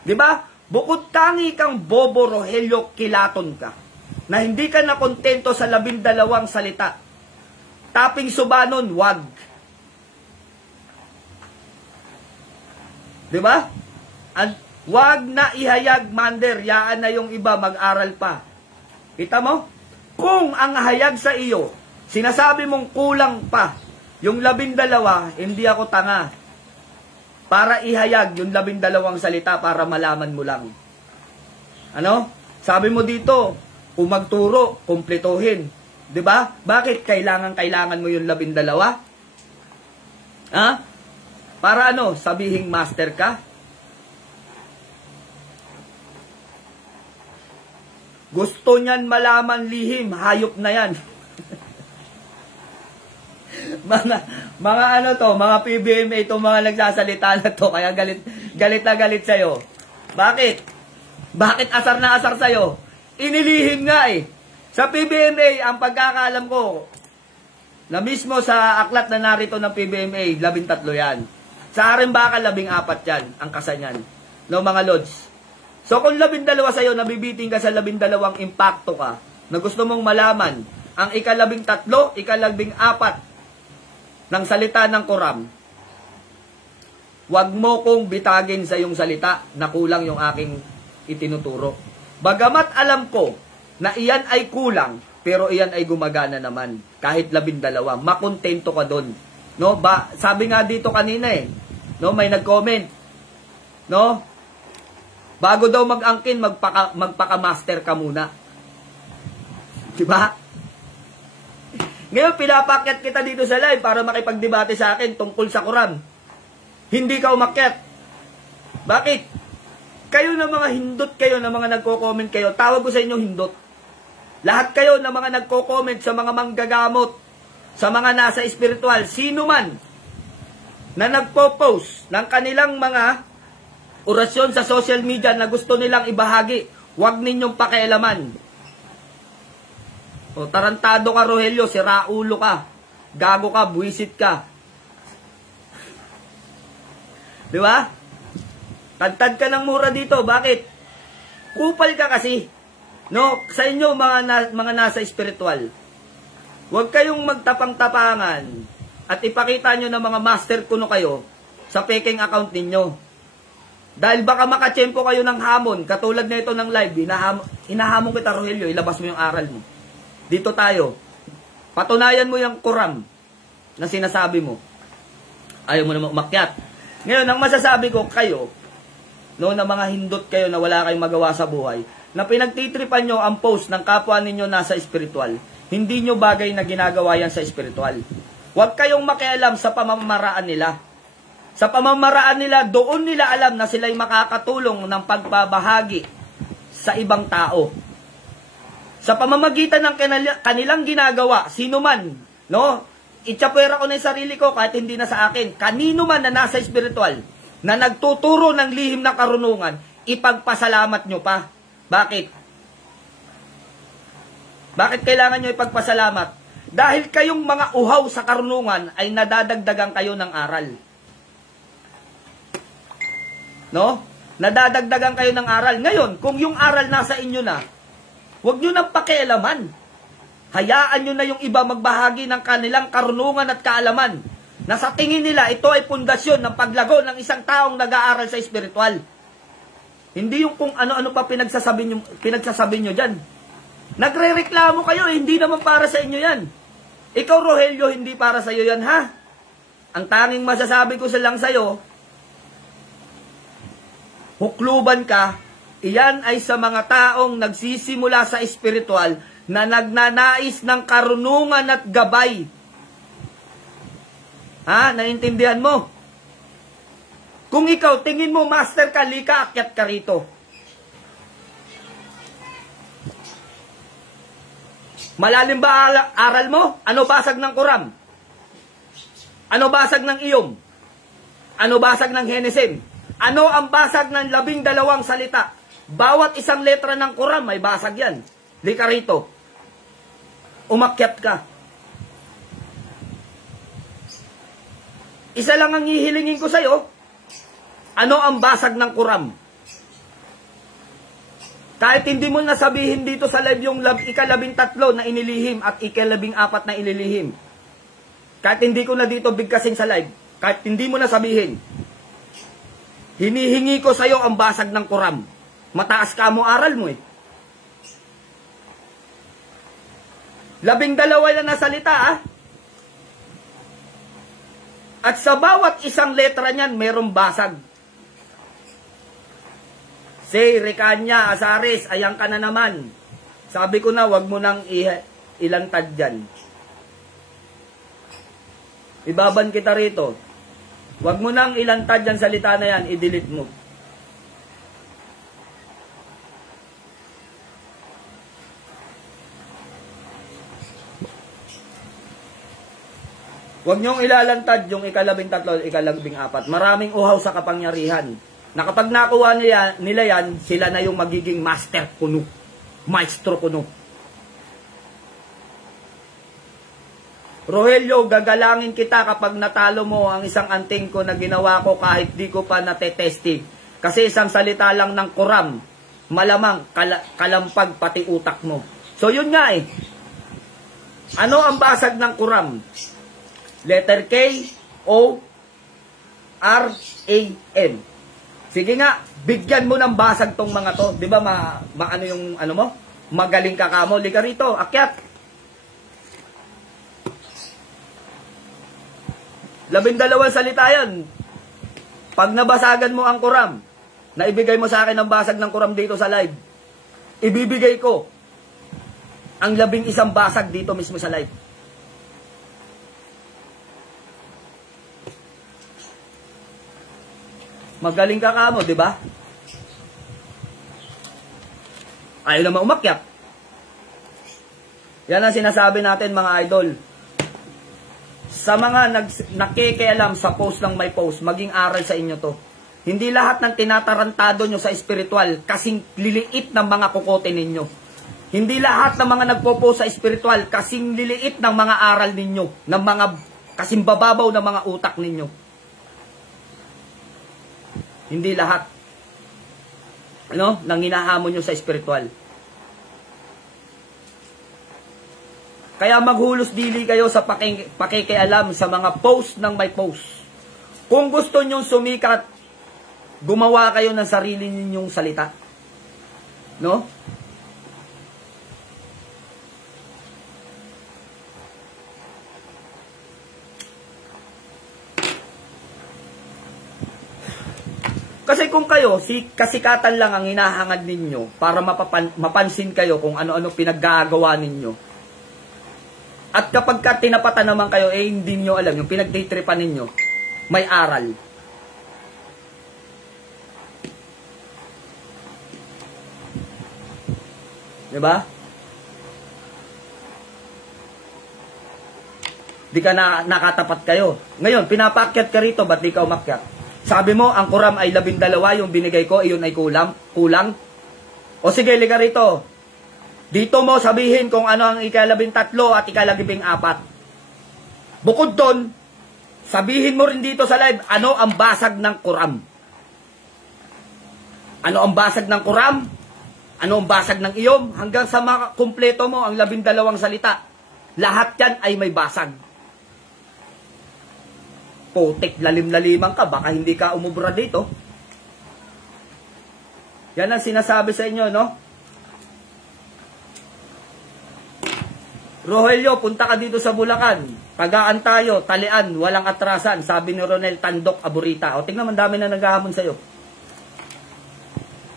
Diba? Bukod tangi kang bobo, Rogelio, kilaton ka. Na hindi ka nakontento sa 12 salita. Taping Subanon, wag. Diba? Wag na ihayag, Mander. Yaan na yung iba, mag-aral pa. Kita mo? Kung ang hayag sa iyo, sinasabi mong kulang pa, yung 12, hindi ako tanga. Para ihayag yung 12 salita para malaman mo lang. Ano? Sabi mo dito, kung magturo, kumpletuhin. Diba? Bakit kailangan mo yung 12? Ha? Para ano? Sabihing master ka? Gusto niyan malaman lihim, hayop na yan. mga ano to, mga PBMA itong mga nagsasalita na to, kaya galit na galit sa'yo. Bakit? Bakit asar na asar sa'yo? Inilihim nga eh. Sa PBMA, ang pagkakaalam ko, na mismo sa aklat na narito ng PBMA, 13 yan. Sa Arimbaka, 14 yan, ang kasanyan. No, mga lods. So kung 12 sa'yo, nabibiting ka sa 12 impacto ka, na gusto mong malaman, ang ika-13, ika-14 ng salita ng Quran, wag mo kong bitagin sa iyong salita na kulang yung aking itinuturo. Bagamat alam ko na iyan ay kulang, pero iyan ay gumagana naman. Kahit 12, makontento ka doon. No? Sabi nga dito kanina eh, no? May nag-comment, no? Bago daw mag-angkin, magpaka-master ka muna. Diba? Ngayon, pinapakyat kita dito sa live para makipagdebate sa akin tungkol sa Quran. Hindi ka umakyat. Bakit? Kayo na mga hindot kayo, na mga nagko-comment kayo, tawag ko sa inyo hindot. Lahat kayo na mga nagko-comment sa mga manggagamot, sa mga nasa espiritual, sino man na nagpo-post ng kanilang mga orasyon sa social media na gusto nilang ibahagi, huwag ninyong pakialaman. O, tarantado ka, Rogelio, siraulo ka, gago ka, buwisit ka. Di ba? Tantad ka ng mura dito. Bakit? Kupal ka kasi. No, sa inyo mga nasa spiritual. Huwag kayong magtapang-tapangan at ipakita nyo na mga master kuno kayo sa peking account ninyo. Dahil baka makatsyempo kayo ng hamon, katulad na ito ng live, inahamon kita, Rogelio, ilabas mo yung aral mo. Dito tayo. Patunayan mo yung Quran na sinasabi mo. Ayaw mo naman umakyat. Ngayon, ang masasabi ko kayo, no, na mga hindot kayo na wala kayong magawa sa buhay, na pinagtitripan nyo ang post ng kapwa ninyo nasa spiritual, hindi nyo bagay na ginagawa yan sa spiritual. Huwag kayong makialam sa pamamaraan nila. Sa pamamaraan nila, doon nila alam na sila'y makakatulong ng pagbabahagi sa ibang tao. Sa pamamagitan ng kanilang ginagawa, sino man, no? Itsapwera ko na yung sarili ko kahit hindi na sa akin. Kanino man na nasa spiritual, na nagtuturo ng lihim na karunungan, ipagpasalamat nyo pa. Bakit? Bakit kailangan nyo ipagpasalamat? Dahil kayong mga uhaw sa karunungan ay nadadagdagan kayo ng aral. No? Nadadagdagan kayo ng aral. Ngayon, kung yung aral nasa inyo na, huwag nyo nang pakialaman. Hayaan nyo na yung iba magbahagi ng kanilang karunungan at kaalaman na sa tingin nila ito ay pundasyon ng paglago ng isang taong nag-aaral sa espiritual. Hindi yung kung ano-ano pa pinagsasabi nyo dyan. Nagre-reklamo kayo, hindi naman para sa inyo yan. Ikaw, Rogelio, hindi para sa iyo yan, ha? Ang tanging masasabi ko lang sa'yo, hukluban ka, iyan ay sa mga taong nagsisimula sa espiritual na nagnanais ng karunungan at gabay. Ha? Naintindihan mo? Kung ikaw, tingin mo, master ka, lika, akyat ka rito. Malalim ba aral mo? Ano basag ng Quran? Ano basag ng Iyom? Ano basag ng Genesis? Ano ang basag ng 12 salita? Bawat isang letra ng Quran may basag yan. Di ka rito. Umakyat ka. Isa lang ang hihilingin ko sa'yo. Ano ang basag ng Quran? Kahit hindi mo nasabihin dito sa live yung ika-13 na inilihim at ika-14 na inilihim. kahit hindi ko na dito bigkasin sa live, kahit hindi mo na sabihin, hinihingi ko sa'yo ang basag ng Quran. Mataas ka mo aral mo eh. 12 na nasalita ah. At sa bawat isang letra niyan, merong basag. Say, Ricanya, Azares, ayan ka na naman. Sabi ko na, wag mo nang ilantad dyan. Ibaban kita rito. Wag mo nang ilantad dyan salita na yan, i-delete mo. Huwag niyong ilalantad yung ika-13, ika-14. Maraming uhaw sa kapangyarihan. Na kapag nakuha nila yan, sila na yung magiging master kuno. Maestro kuno. Rogelio, gagalangin kita kapag natalo mo ang isang anting ko na ginawa ko kahit di ko pa natetesting. Kasi isang salita lang ng Quran, malamang kalampag pati utak mo. So yun nga eh. Ano ang basag ng Quran? Letter K, O, R, A, N. Sige nga, bigyan mo ng basag tong mga to. Di ba ano yung ano mo? Magaling ka kamo. Liga rito, akyat. 12 salita yan. Pag nabasagan mo ang Quran, na ibigay mo sa akin ang basag ng Quran dito sa live, ibibigay ko ang 11 basag dito mismo sa live. Magaling ka kamo, di ba? Ayaw naman umakyat. Yan ang sinasabi natin mga idol. Sa mga nakikialam sa post ng may post, maging aral sa inyo to. Hindi lahat ng tinatarantado nyo sa espiritual kasing liliit ng mga kukote ninyo. Hindi lahat ng mga nagpo-post sa espiritual kasing liliit ng mga aral ninyo, ng mga kasing bababaw ng mga utak ninyo. Hindi lahat. Ano? Nang hinahamon nyo sa espiritual. Kaya maghulos dili kayo sa pakikialam sa mga post ng may post. Kung gusto nyong sumikat, gumawa kayo ng sarili ninyong salita. No? Kasi kung kayo, kasikatan lang ang hinahangad ninyo para mapansin kayo kung ano-ano pinaggagawa ninyo. At kapag tinapatan naman kayo, hindi nyo alam, yung pinagtitripan ninyo, may aral. Diba? Di ka nakatapat kayo. Ngayon, pinapakyat ka rito, ba't di ka umakyat? Sabi mo, ang Quran ay 12, yung binigay ko, iyon ay kulang. O sige, liga rito. Dito mo sabihin kung ano ang ika-13 at ika-14. Bukod doon, sabihin mo rin dito sa live, ano ang basag ng Quran? Ano ang basag ng Quran? Ano ang basag ng iyom? Hanggang sa makumpleto mo ang 12 salita. Lahat yan ay may basag. Putik, lalim-laliman ka, baka hindi ka umubra dito. Yan ang sinasabi sa inyo, no? Rogelio, punta ka dito sa Bulacan. Tagaan tayo, talian, walang atrasan, sabi ni Ronel Tandok Aburita. O, tingnan, dami na naghahamon sa'yo.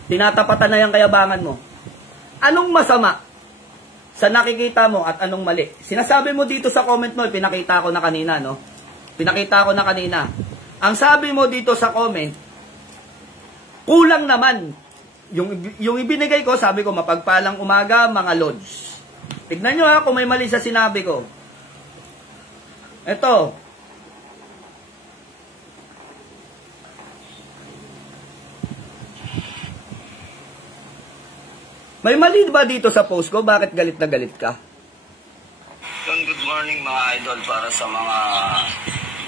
Tinatapatan na yung kayabangan mo. Anong masama sa nakikita mo at anong mali? Sinasabi mo dito sa comment mo, pinakita ko na kanina, no? Pinakita ko na kanina. Ang sabi mo dito sa comment, kulang naman. Yung ibinigay ko, sabi ko, mapagpalang umaga, mga lods. Tignan nyo ha, kung may mali sa sinabi ko. Ito. May mali ba dito sa post ko? Bakit galit na galit ka? Good morning mga idol, para sa mga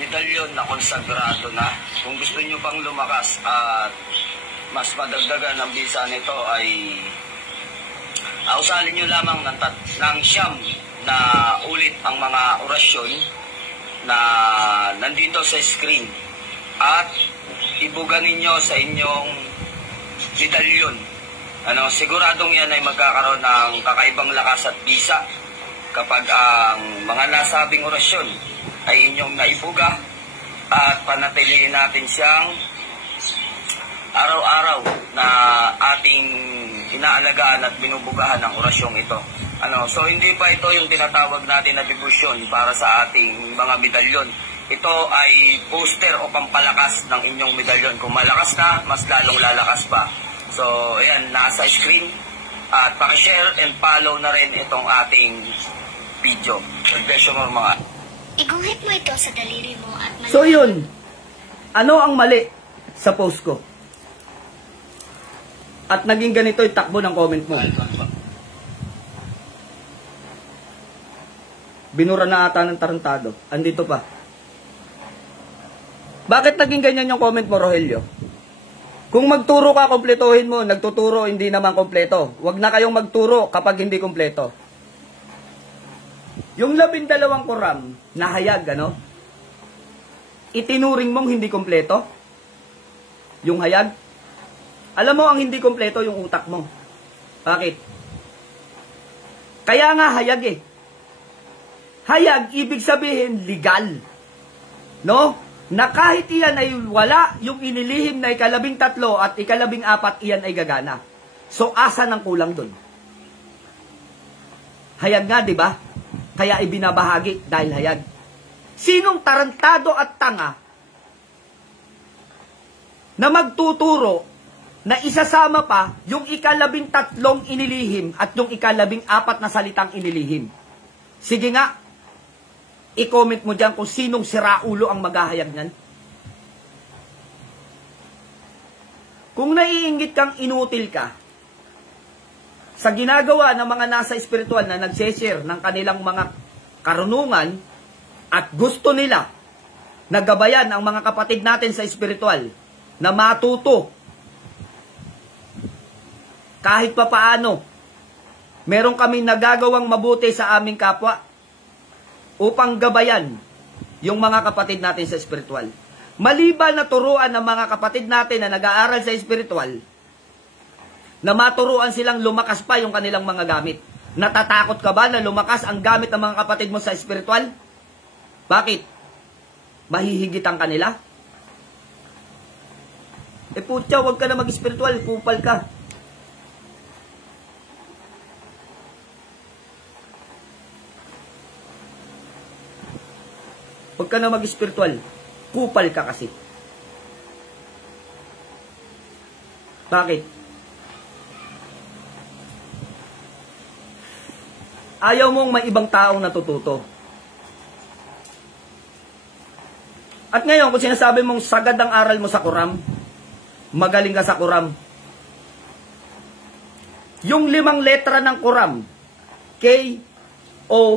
medalyon na konsagrado na. Kung gusto nyo pang lumakas at mas madagdagan ang bisa nito ay usalin nyo lamang ng siyam na ulit ang mga orasyon na nandito sa screen at ibuga ninyo sa inyong medalyon. Siguradong yan ay magkakaroon ng kakaibang lakas at bisa kapag ang mga nasabing orasyon ay inyong naibuga at panatiliin natin siyang araw-araw na ating inaalagaan at binubugahan ng orasyong ito. So hindi pa ito yung tinatawag natin na debusyon para sa ating mga medalyon. Ito ay poster o pampalakas ng inyong medalyon. Kung malakas na, mas lalong lalakas pa. So, ayan, nasa screen. At pakishare and follow na rin itong ating video. God bless you mga. Iguhit mo ito sa daliri mo at So yun, ano ang mali sa post ko? At naging ganito yung takbo ng comment mo. Binura na ata ng tarantado. Andito pa. Bakit naging ganyan yung comment mo, Rogelio? Kung magturo ka, kompletohin mo. Nagtuturo, hindi naman kompleto. Huwag na kayong magturo kapag hindi kompleto. Yung 12 kuram na hayag, itinuring mong hindi kompleto? Yung hayag? Alam mo, ang hindi kompleto yung utak mo. Bakit? Kaya nga hayag eh. Hayag, ibig sabihin, legal. No? Na kahit iyan ay wala, yung inilihim na 13 at 14, iyan ay gagana. So, asa ng kulang dun? Hayag nga, di ba? Kaya ibinabahagi dahil hayag. Sinong tarantado at tanga na magtuturo na isasama pa yung 13 inilihim at yung 14 na salitang inilihim? Sige nga, i-comment mo dyan kung sinong siraulo ang maghahayag niyan. Kung naiinggit kang inutil ka sa ginagawa ng mga nasa espiritual na nag-share ng kanilang mga karunungan at gusto nila na gabayan ang mga kapatid natin sa espiritual na matuto kahit papaano, meron kaming nagagawang mabuti sa aming kapwa upang gabayan yung mga kapatid natin sa espiritual. Maliban na turuan ng mga kapatid natin na nag-aaral sa espiritual, na maturuan silang lumakas pa yung kanilang mga gamit. Natatakot ka ba na lumakas ang gamit ng mga kapatid mo sa espiritual? Bakit? Mahihigitan ka nila? Putya, huwag ka na mag-espiritual, kupal ka. Huwag ka na mag-spiritual. Kupal ka kasi. Bakit? Ayaw mong may ibang taong natututo. At ngayon, kung sinasabi mong sagad ang aral mo sa Quran, magaling ka sa Quran. Yung 5 letra ng Quran, K-O-R-A-M.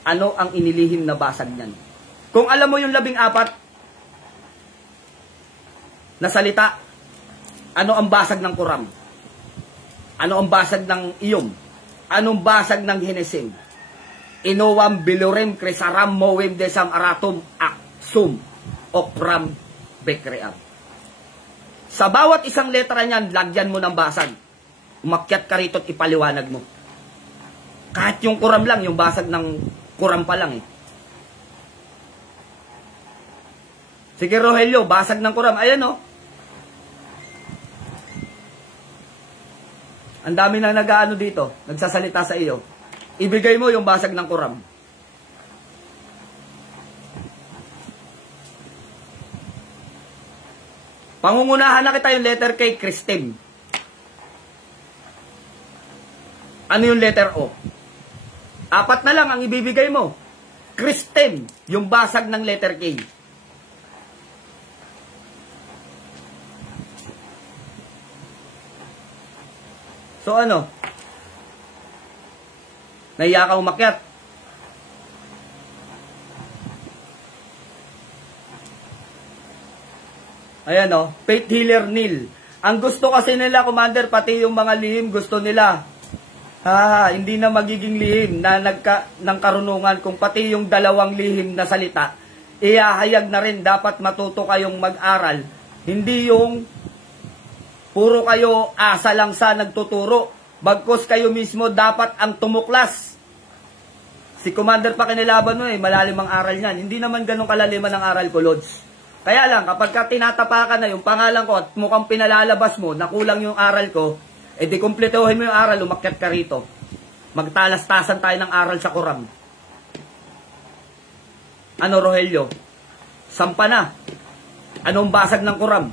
Ano ang inilihim na basag niyan? Kung alam mo yung 14 na salita, ano ang basag ng Quran? Ano ang basag ng Iyom? Anong basag ng Hinesim? Inowam, Bilurem, Krisaram, Mowem, Desam, Aratum, Aksum, Okram, Bekream. Sa bawat isang letra niyan, lagyan mo ng basag. Umakyat ka rito at ipaliwanag mo. Kahit yung Quran lang, yung basag ng Quran pa lang eh. Sige Rogelio, basag ng Quran. Ayan oh. Ang dami na nag-aano dito, nagsasalita sa iyo. Ibigay mo yung basag ng Quran. Pangungunahan na kita yung letter K, Christine. Ano yung letter O? 4 na lang ang ibibigay mo. Christine, yung basag ng letter K. So ano? Nahiya ka umakyat. Ayan o, Faith Healer Neil. Ang gusto kasi nila, Commander, pati yung mga lihim gusto nila. Hindi na magiging lihim na ng karunungan kung pati yung dalawang lihim na salita, ihahayag na rin dapat matuto kayong mag-aral. Hindi yung puro kayo asa lang sa nagtuturo. Bagkus kayo mismo dapat ang tumuklas. Si Commander Pakinilaban no malalim ang aral niyan. Hindi naman ganun kalaliman ang aral ko, Lods. Kaya lang, kapag ka tinatapakan na yung pangalan ko at mukhang pinalalabas mo na kulang yung aral ko, di kumpletuhin mo yung aral, umakyat ka rito. Magtalas-tasan tayo ng aral sa Quran. Ano, Rogelio? Sampa na. Anong basag ng Quran?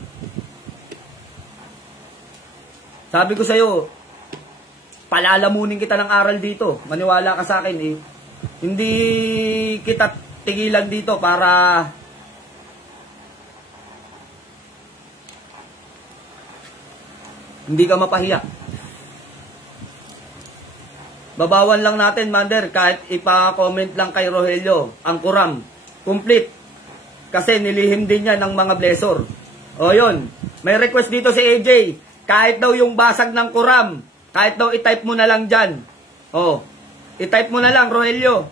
Sabi ko sa'yo, palalamunin kita ng aral dito. Maniwala ka sa akin Hindi kita tigilan dito para hindi ka mapahiya. Babawan lang natin, Mander, kahit ipa-comment lang kay Rogelio, ang Quran, complete. Kasi nilihim din niya ng mga blessor. O yun, may request dito si AJ, kahit daw yung basag ng Quran, kahit daw i-type mo na lang dyan. O, i-type mo na lang, Rogelio.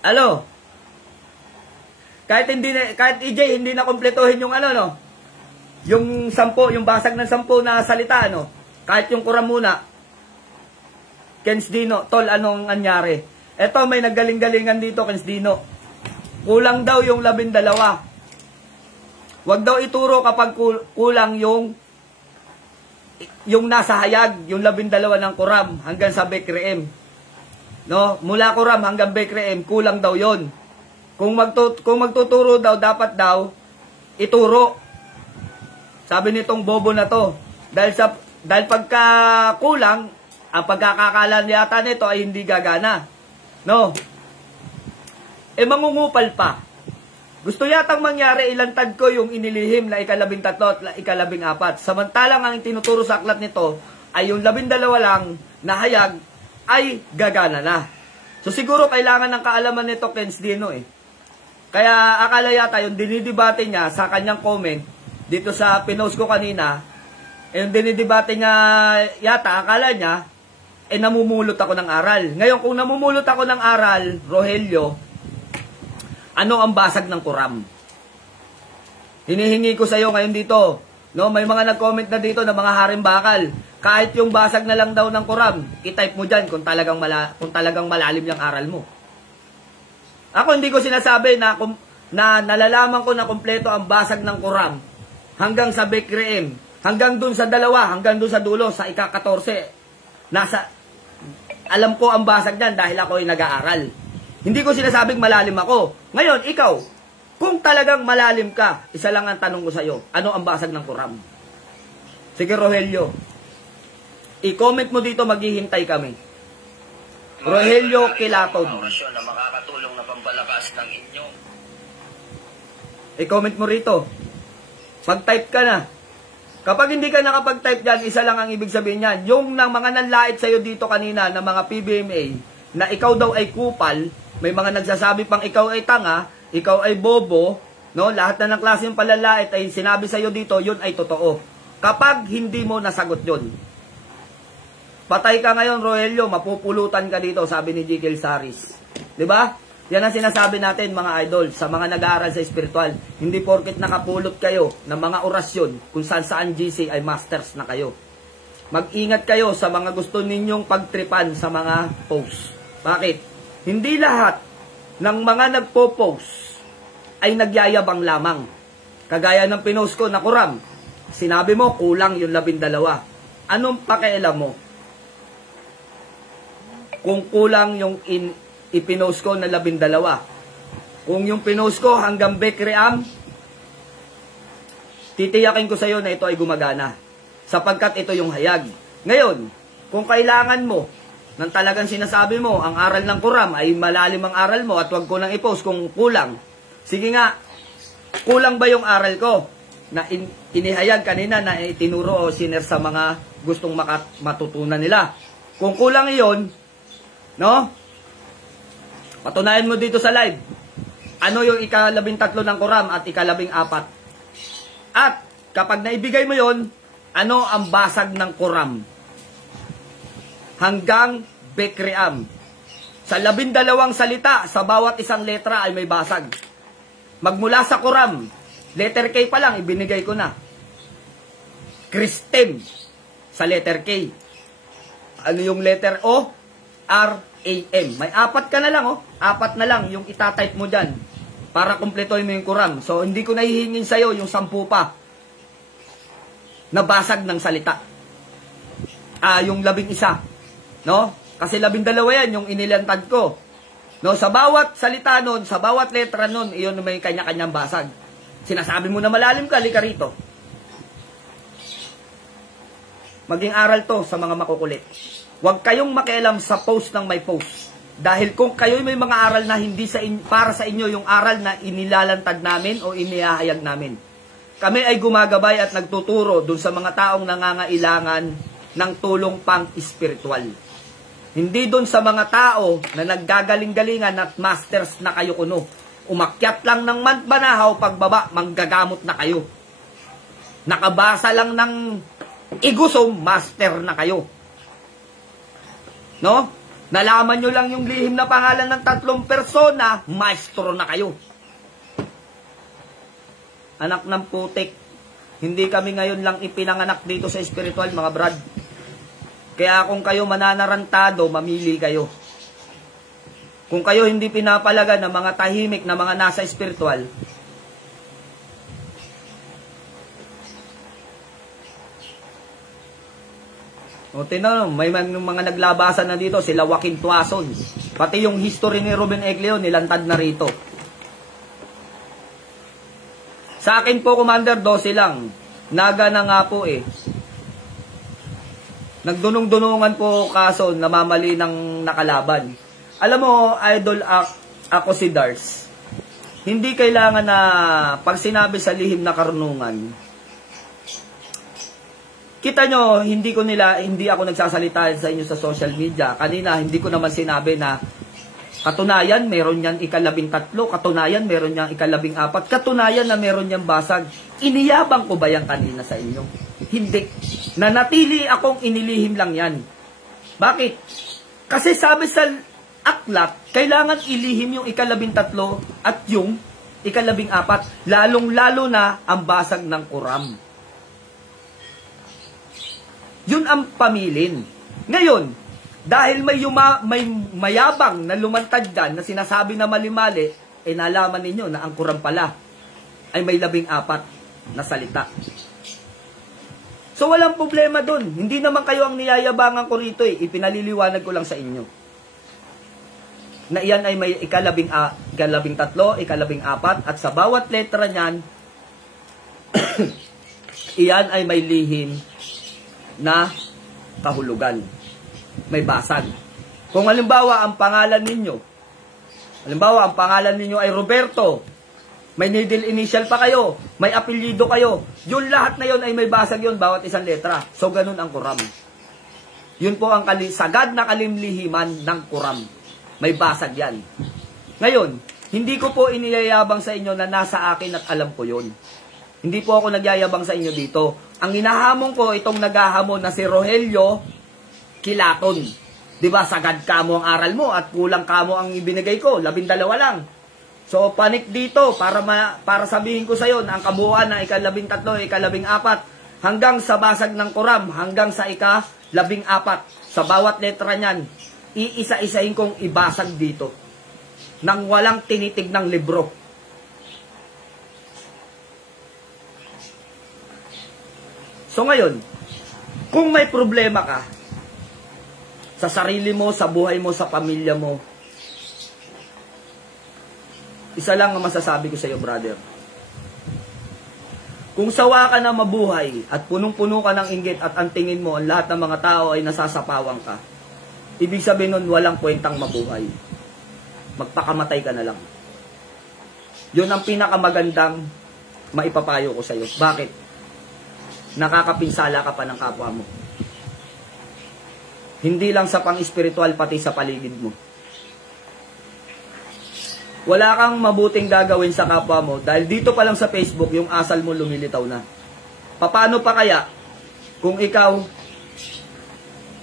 Alo? Kahit AJ, hindi na kompletuhin yung yung 10, yung basag ng 10 na salita, kahit yung Quran muna. Kens Dino, tol, anong anyari? Eto, may naggaling-galingan dito, Kens Dino. Kulang daw yung 12. Wag daw ituro kapag kulang yung nasa hayag, yung 12 ng Quran hanggang sa Bekreem. No, mula Quran hanggang Bekreem, kulang daw yon. Kung magtuturo daw, dapat daw ituro. Sabi nitong bobo na to, dahil pagka kulang, ang pagkakakala yata nito ay hindi gagana. No? Mangungupal pa. Gusto yatang mangyari, ilantad ko yung inilihim na 13 at 14. Samantalang ang tinuturo sa aklat nito ay yung 12 lang na hayag ay gagana na. So siguro kailangan ng kaalaman nito Kens Dino Kaya akala yata yung dinidebate niya sa kanyang comment dito sa pinost ko kanina, yung dinidebate niya yata, akala niya, namumulot ako ng aral. Ngayon, kung namumulot ako ng aral, Rogelio, ano ang basag ng Quran? Hinihingi ko sa iyo ngayon dito. No, may mga nag-comment na dito na mga haring bakal. Kahit yung basag na lang daw ng Quran, i-type mo dyan kung talagang malalim yung aral mo. Ako hindi ko sinasabi na nalalaman ko na kompleto ang basag ng Quran hanggang sa Bekreem, hanggang dun sa 2, hanggang dun sa dulo, sa ika-14. Alam ko ang basag niyan dahil ako ay nag-aaral. Hindi ko sinasabing malalim ako. Ngayon, ikaw, kung talagang malalim ka, isa lang ang tanong ko sa iyo, ano ang basag ng Quran? Sige, Rogelio, i-comment mo dito, maghihintay kami. Rogelio Kilatod. Orasyon na makakatulong na pampalakas ng inyo. I-comment mo rito. Mag-type ka na. Kapag hindi ka nakapag-type dyan, isa lang ang ibig sabihin niyan. Yung mga nanlait sa'yo dito kanina na mga PBMA, na ikaw daw ay kupal, may mga nagsasabi pang ikaw ay tanga, ikaw ay bobo, no? Lahat na ng klase yung palalait ay sinabi sa'yo dito, yun ay totoo. Kapag hindi mo nasagot yun, patay ka ngayon, Rogelio, mapupulutan ka dito, sabi ni Jekyll Saris. Diba? Yan ang sinasabi natin mga idol sa mga nag-aaral sa spiritual. Hindi porket nakapulot kayo ng mga orasyon kung saan GC ay masters na kayo. Mag-ingat kayo sa mga gusto ninyong pagtripan sa mga posts. Bakit? Hindi lahat ng mga nagpo-post ay nagyayabang lamang. Kagaya ng pinost ko na Quran. Sinabi mo kulang yung 12. Anong pakialam mo? Kung kulang yung ipinost ko na 12. Kung yung pinost ko hanggang Bekream, titiyakin ko sa iyo na ito ay gumagana. Sapagkat ito yung hayag. Ngayon, kung kailangan mo, nang talagang sinasabi mo, ang aral ng Quran ay malalim ang aral mo at wag ko nang i-post kung kulang. Sige nga, kulang ba yung aral ko na inihayag kanina na itinuro o siner sa mga gustong matutunan nila? Kung kulang iyon, no? Patunayan mo dito sa live. Ano yung ika-13 ng Quran at ika-14? At kapag naibigay mo yon, ano ang basag ng Quran? hanggang Bekriam. Sa 12 salita, sa bawat isang letra ay may basag. Magmula sa Quram, letter K pa lang, ibinigay ko na. Kristem, sa letter K. Ano yung letter O? R-A-M. May 4 ka na lang, 4 na lang yung itatype mo dyan para kumpletuhin mo yung Quram. So, hindi ko nahihingin sa'yo yung 10 pa na basag ng salita. Yung 11, no? Kasi 12 yan yung inilantad ko. No, sa bawat salita nun, sa bawat letra nun, iyon may kanya-kanyang basag. Sinasabi mo na malalim ka, halika rito. Maging aral to sa mga makukulit. Huwag kayong makialam sa post ng may post. Dahil kung kayo may mga aral na hindi para sa inyo yung aral na inilalantad namin o inihahayag namin. Kami ay gumagabay at nagtuturo dun sa mga taong nangangailangan ng tulong pang-espiritual. Hindi doon sa mga tao na naggagaling-galingan at masters na kayo kuno. Umakyat lang ng banahaw, pagbaba, manggagamot na kayo. Nakabasa lang ng igusom, master na kayo. No? Nalaman nyo lang yung lihim na pangalan ng 3 persona, maestro na kayo. Anak ng putik, hindi kami ngayon lang ipinanganak dito sa spiritual, mga brad. Kaya kung kayo mananarantado, mamili kayo. Kung kayo hindi pinapalagan ng mga tahimik na mga nasa spiritual, o tinanong, may mga naglabasan na dito, sila Joaquin Tuason. Pati yung history ni Ruben Egleo, nilantad na rito. Sa akin po, Commander, 12 lang. Naga na nga po eh. Nagdunong-dunungan po kaso namamali ng nakalaban. Alam mo, idol ako si Dars. Hindi kailangan na pag sinabi sa lihim na karunungan. Kita nyo, hindi ako nagsasalita sa inyo sa social media. Kanina, hindi ko naman sinabi na katunayan, meron yan 13, katunayan, meron yan 14, katunayan na meron yan basag. Iniyabang ko ba yan kanina sa inyo? Hindi. Nanatili akong inilihim lang yan. Bakit? Kasi sabi sa aklat, kailangan ilihim yung 13 at yung 14, lalong-lalo na ang basag ng Quram. Yun ang pamilin. Ngayon, dahil may mayabang na lumantad dyan na sinasabi na mali-mali, nalaman ninyo na ang Quran pala ay may 14 na salita. So walang problema dun. Hindi naman kayo ang niyayabangan ko rito eh. Ipinaliliwanag ko lang sa inyo. Na iyan ay may 13, 14, at sa bawat letra niyan, iyan ay may lihim na kahulugan. May basag. Kung halimbawa ang pangalan ninyo ay Roberto, may middle initial pa kayo, may apelyido kayo, yun lahat na yun ay may basag yun, bawat isang letra. So ganun ang Quram. Yun po ang sagad na kalimlihiman ng Quram. May basag yan. Ngayon, hindi ko po iniyayabang sa inyo na nasa akin at alam ko yun. Hindi po ako nagyayabang sa inyo dito. Ang hinahamon ko, itong naghahamon na si Rogelio Kilaton. Diba, sagad ka mo ang aral mo at kulang ka mo ang ibinigay ko, 12 lang. So, panik dito para sabihin ko sa iyo na ang kabuuan ng 13, 14, hanggang sa basag ng Quram, hanggang sa 14, sa bawat letra niyan, iisa-isahin kong ibasag dito nang walang tinitig ng libro. So ngayon, kung may problema ka sa sarili mo, sa buhay mo, sa pamilya mo, isa lang ang masasabi ko sa iyo, brother. Kung sawa ka na mabuhay at punong-puno ka ng inggit at ang tingin mo ang lahat ng mga tao ay nasasapawang ka, ibig sabihin nun walang kwentang mabuhay. Magpakamatay ka na lang. Yun ang pinakamagandang maipapayo ko sa iyo. Bakit? Nakakapinsala ka pa ng kapwa mo. Hindi lang sa pang-espiritual, pati sa paligid mo. Wala kang mabuting gagawin sa kapwa mo dahil dito pa lang sa Facebook yung asal mo lumilitaw na. Paano pa kaya kung ikaw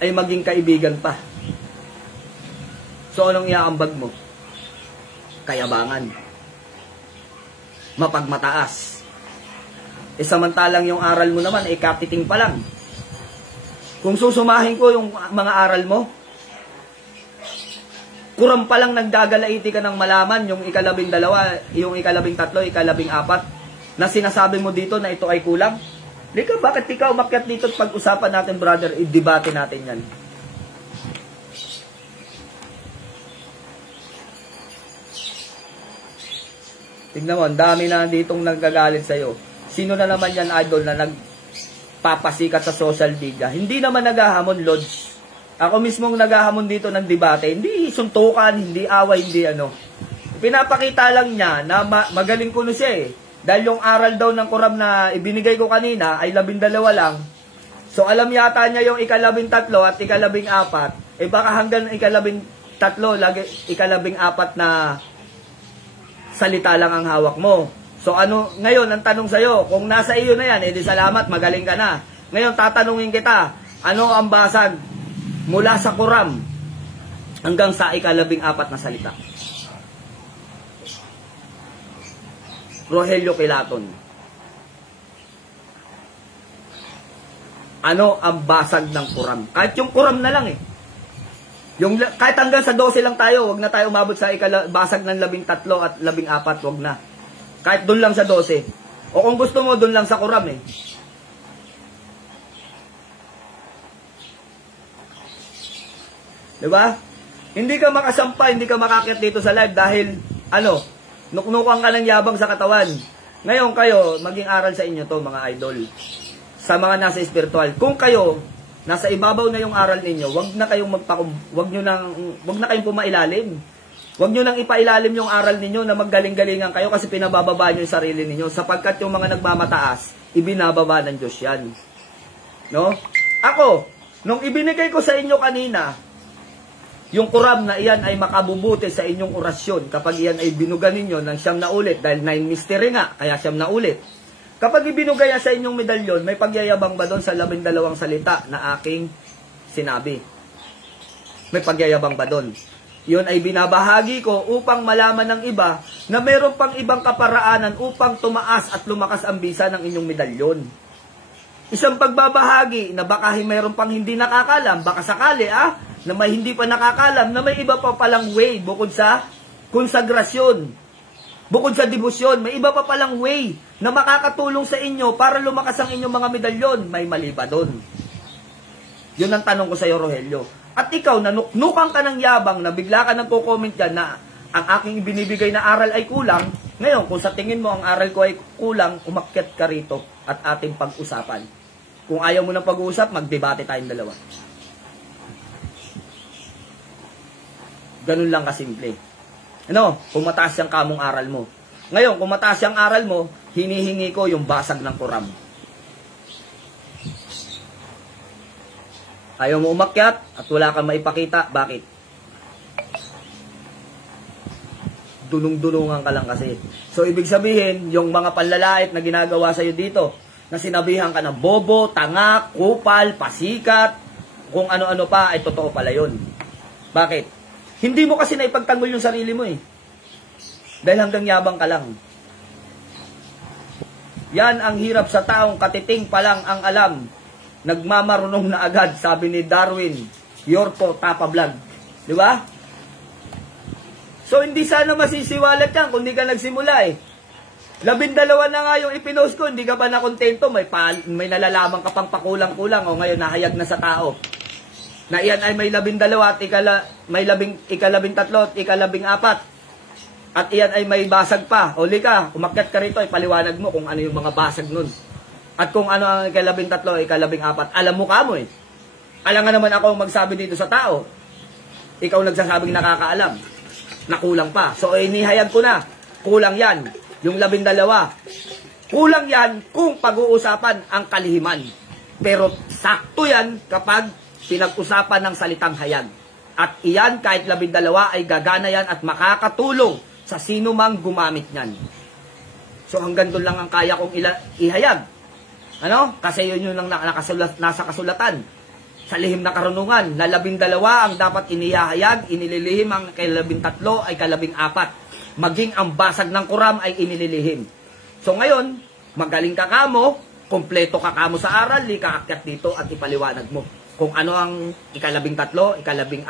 ay maging kaibigan pa. So anong iaambag mo? Kayabangan. Mapagmataas. Samantalang yung aral mo naman ay katiting pa lang. Kung susumahin ko yung mga aral mo, kuram pa lang nagdagalaiti ka ng malaman yung ika-12, yung ika-13, ika-14 na sinasabi mo dito na ito ay kulang. Lika, bakit ikaw umakyat dito at pag-usapan natin, brother, i-debate natin yan. Tingnan mo, ang dami na ditong nagagalit sa'yo. Sino na naman yan, idol, na nagpapasikat sa social media? Hindi naman naghahamon, Lods. Ako mismong naghahamon dito ng debate. Hindi suntukan, hindi away, hindi ano. Pinapakita lang niya na magaling kuno siya eh. Dahil yung aral daw ng Quran na ibinigay ko kanina ay 12 lang. So alam yata niya yung ika-13 at ika-14. Eh baka hanggang ika-13, ika-14 na salita lang ang hawak mo. So ano, ngayon ang tanong sa'yo, kung nasa iyo na yan, edi salamat, magaling ka na. Ngayon tatanungin kita, ano ang basag mula sa Quran hanggang sa ika-14 na salita? Rogelio Kilaton. Ano ang basag ng Quran? Kahit yung Quran na lang eh. Kahit hanggang sa 12 lang tayo, wag na tayo umabot sa basag ng 13 at 14, wag na. Kahit doon lang sa 12. O kung gusto mo, doon lang sa Quran eh. Diba? Hindi ka makasampa, hindi ka makakit dito sa live dahil, nuknukan ka ng yabang sa katawan. Ngayon kayo, maging aral sa inyo to mga idol. Sa mga nasa spiritual. Kung kayo, nasa ibabaw na yung aral ninyo, wag na kayong wag na kayong pumailalim. Wag nyo nang ipailalim yung aral ninyo na maggaling-galingan kayo kasi pinabababa nyo yung sarili ninyo. Sapagkat yung mga nagmamataas, ibinababa ng Diyos yan. No? Ako, nung ibinigay ko sa inyo kanina, yung Quran na iyan ay makabubuti sa inyong orasyon kapag iyan ay binugan ninyo ng 9 na ulit dahil 9 mystery nga, kaya 9 na ulit. Kapag ibinugay sa inyong medalyon, may pagyayabang ba doon sa 12 salita na aking sinabi? May pagyayabang ba doon? Yun ay binabahagi ko upang malaman ng iba na meron pang ibang kaparaanan upang tumaas at lumakas ang bisa ng inyong medalyon. Isang pagbabahagi na baka mayroon pang hindi nakakalam, baka sakali na may hindi pa nakakalam, na may iba pa palang way bukod sa konsagrasyon, bukod sa debosyon, may iba pa palang way na makakatulong sa inyo para lumakas ang inyong mga medalyon. May mali ba doon? Yun ang tanong ko sa iyo, Rogelio. At ikaw, nanuknukan ka ng yabang na bigla ka nagko-comment dyan na ang aking ibinibigay na aral ay kulang. Ngayon, kung sa tingin mo ang aral ko ay kulang, umakyat ka rito at ating pag-usapan. Kung ayaw mo ng pag-uusap, magdebate tayong dalawa. Ganun lang kasimple. Kung mataas yung kamong aral mo. Ngayon, kung mataas yung aral mo, hinihingi ko yung basag ng Quran. Ayaw mo umakyat at wala kang maipakita. Bakit? Dunong-dunungan ka lang kasi. So, ibig sabihin, yung mga panlalait na ginagawa sa'yo dito, na sinabihan ka na bobo, tanga, kupal, pasikat, kung ano-ano pa, ay totoo pala yun. Bakit? Hindi mo kasi naipagtanggol yung sarili mo eh. Dahil hanggang yabang ka lang. Yan ang hirap sa taong katiting pa lang ang alam. Nagmamarunong na agad, sabi ni Darwin Yorpo Tapablag. Di ba? So hindi sana masisiwalat yan kung hindi ka nagsimula eh. 12 na nga yung ipinost ko, hindi ka pa nakontento, may nalalaman ka pang pakulang-kulang o ngayon nahayag na sa tao. Na iyan ay may 12 at ika-13 at ika-14. At iyan ay may basag pa. O lika, umakyat ka rito, ipaliwanag mo kung ano yung mga basag nun. At kung ano ang ika-13, ika-14. Alam mo ka mo eh. Alam nga naman ako magsabi dito sa tao. Ikaw nagsasabing nakakaalam. Nakulang pa. So inihayag ko na. Kulang yan. Yung 12. Kulang yan kung pag-uusapan ang kalihiman. Pero sakto yan kapag pinag-usapan ng salitang hayag. At iyan kahit 12 ay gagana yan at makakatulong sa sino mang gumamit niyan. So hanggang doon lang ang kaya kong ihayag. Kasi yun yung nasa kasulatan. sa lihim na karunungan, na 12 ang dapat inihahayag, inililihim, ang kay-13 ay ka-14. Maging ang basag ng Quran ay inililihim. So ngayon, magaling ka kamo, kompleto ka kamo sa aral, di ka akyat dito at ipaliwanag mo kung ano ang ika-13, ika-14,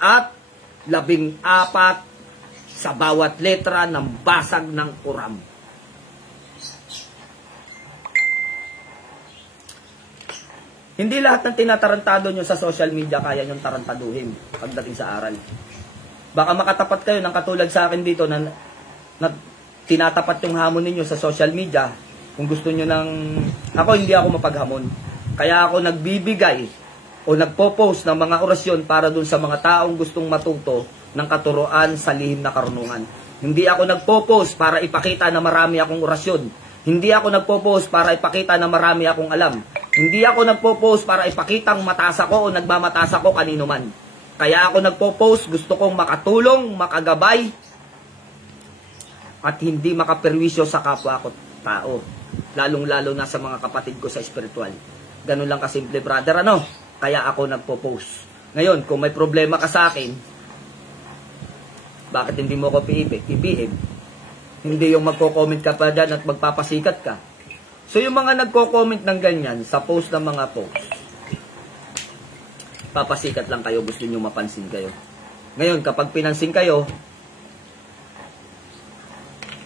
at 14 sa bawat letra ng basag ng Quran. Hindi lahat ng tinatarantado nyo sa social media kaya nyong tarantaduhin pagdating sa aral. Baka makatapat kayo ng katulad sa akin dito na tinatapat yung hamon ninyo sa social media. Kung gusto nyo ng... Ako, hindi ako mapaghamon. Kaya ako nagbibigay o nagpo-post ng mga orasyon para dun sa mga taong gustong matuto ng katuruan sa lihim na karunungan. Hindi ako nagpo-post para ipakita na marami akong orasyon. Hindi ako nagpo-post para ipakita na marami akong alam. Hindi ako nagpo-post para ipakitang mataas ako o nagmamataas ako kanino man. Kaya ako nagpo-post, gusto kong makatulong, makagabay, at hindi makaperwisyo sa kapwa ko tao. Lalong-lalo na sa mga kapatid ko sa spiritual. Ganun lang kasimple, brother, ano? Kaya ako nagpo-post. Ngayon, kung may problema ka sa akin, bakit hindi mo ko ipihin? Hindi yung magko-comment ka pa dyan at magpapasikat ka. So yung mga nagko-comment ng ganyan sa post ng mga post, papasikat lang kayo, gusto nyo mapansin kayo. Ngayon, kapag pinansin kayo,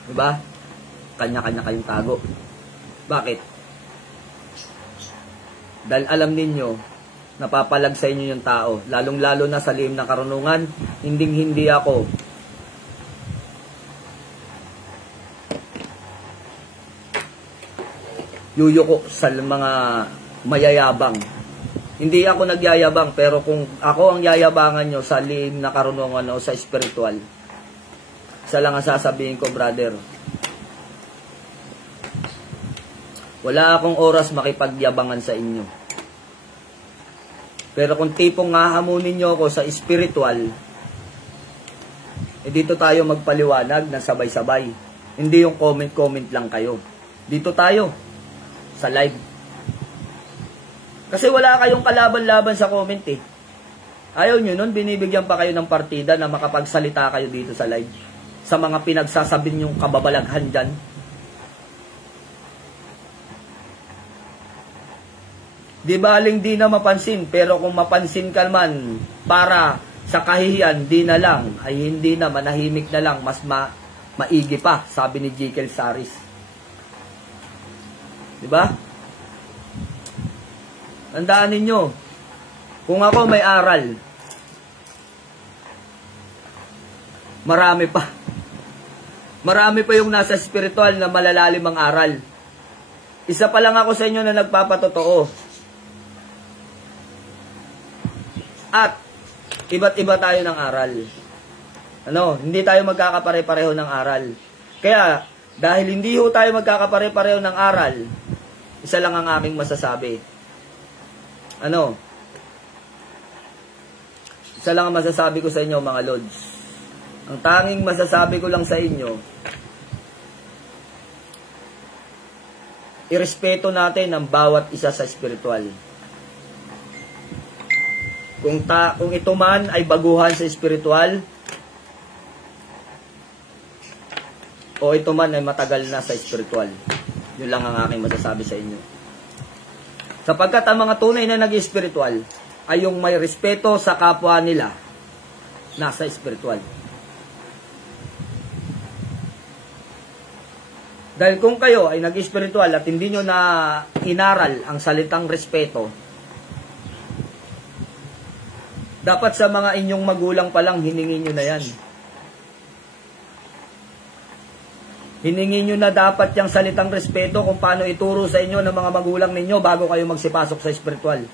diba? Kanya-kanya kayong tago. Bakit? Dahil alam ninyo, napapalag sa inyo yung tao, lalong-lalo na sa lihim ng karunungan, hindi ako yuyuko sa mga mayayabang. Hindi ako nagyayabang, pero kung ako ang yayabangan nyo sa lihim na karunungan o sa spiritual, isa lang ang sasabihin ko, brother. Wala akong oras makipagyabangan sa inyo. Pero kung tipong hahamunin nyo ako sa spiritual, dito tayo magpaliwanag ng sabay-sabay. Hindi yung comment-comment lang kayo. Dito tayo, sa live. Kasi wala kayong kalaban-laban sa comment eh. Ayaw nyo nun, binibigyan pa kayo ng partida na makapagsalita kayo dito sa live. Sa mga pinagsasabi nyong kababalaghan dyan. Di baling di na mapansin, pero kung mapansin ka man para sa kahihiyan, di na lang, ay hindi na, manahimik na lang, mas maigi pa, sabi ni Jekyll Saris. Diba? Tandaan ninyo, kung ako may aral, marami pa. Marami pa yung nasa spiritual na malalalim ang aral. Isa pa lang ako sa inyo na nagpapatotoo. At iba't iba tayo ng aral. Hindi tayo magkakapare-pareho ng aral. Kaya, dahil hindi ho tayo magkakapare-pareho ng aral, isa lang ang aking masasabi. Isa lang ang masasabi ko sa inyo, mga Lods. Ang tanging masasabi ko lang sa inyo, irespeto natin ang bawat isa sa spiritual. Kung ito man ay baguhan sa spiritual, o ito man ay matagal na sa spiritual. Yun lang ang aking masasabi sa inyo. Sapagkat ang mga tunay na nag-spiritual ay yung may respeto sa kapwa nila nasa spiritual. Dahil kung kayo ay nag-spiritual at hindi nyo na inaral ang salitang respeto, dapat sa mga inyong magulang pa lang hiningin nyo na yan. Hiningin nyo na dapat yung salitang respeto kung paano ituro sa inyo ng mga magulang ninyo bago kayo magsipasok sa spiritual.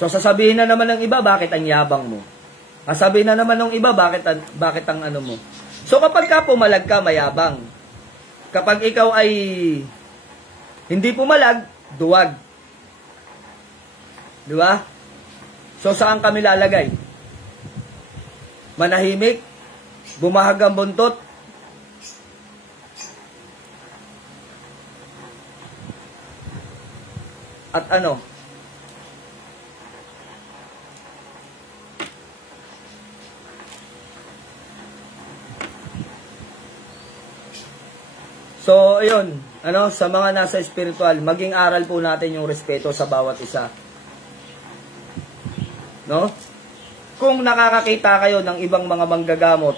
So sasabihin na naman ng iba, bakit ang yabang mo? Sasabihin na naman ng iba, bakit ang ano mo? So kapag ka pumalag ka, mayabang. Kapag ikaw ay hindi pumalag, duwag. Di ba? So, saan kami lalagay? Manahimik? Bumahag ang buntot? At ano? So, ayun, ano, sa mga nasa spiritual, maging aral po natin yung respeto sa bawat isa. No? Kung nakakakita kayo ng ibang mga manggagamot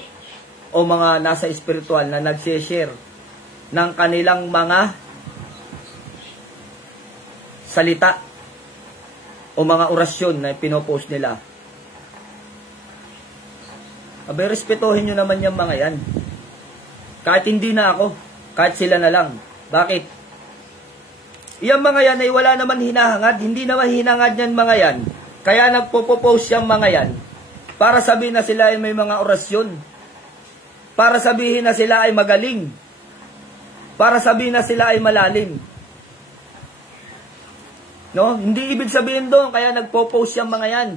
o mga nasa spiritual na nag-share ng kanilang mga salita o mga orasyon na pinopost nila, abay, respetuhin nyo naman yung mga yan. Kahit hindi na ako, kahit sila na lang. Bakit? Yung mga yan ay wala naman hinahangad. Hindi naman hinahangad yan mga yan. Kaya nagpo-post yung mga yan para sabihin na sila ay may mga orasyon. Para sabihin na sila ay magaling. Para sabihin na sila ay malalim. No? Hindi ibig sabihin doon kaya nagpo-post yung mga yan.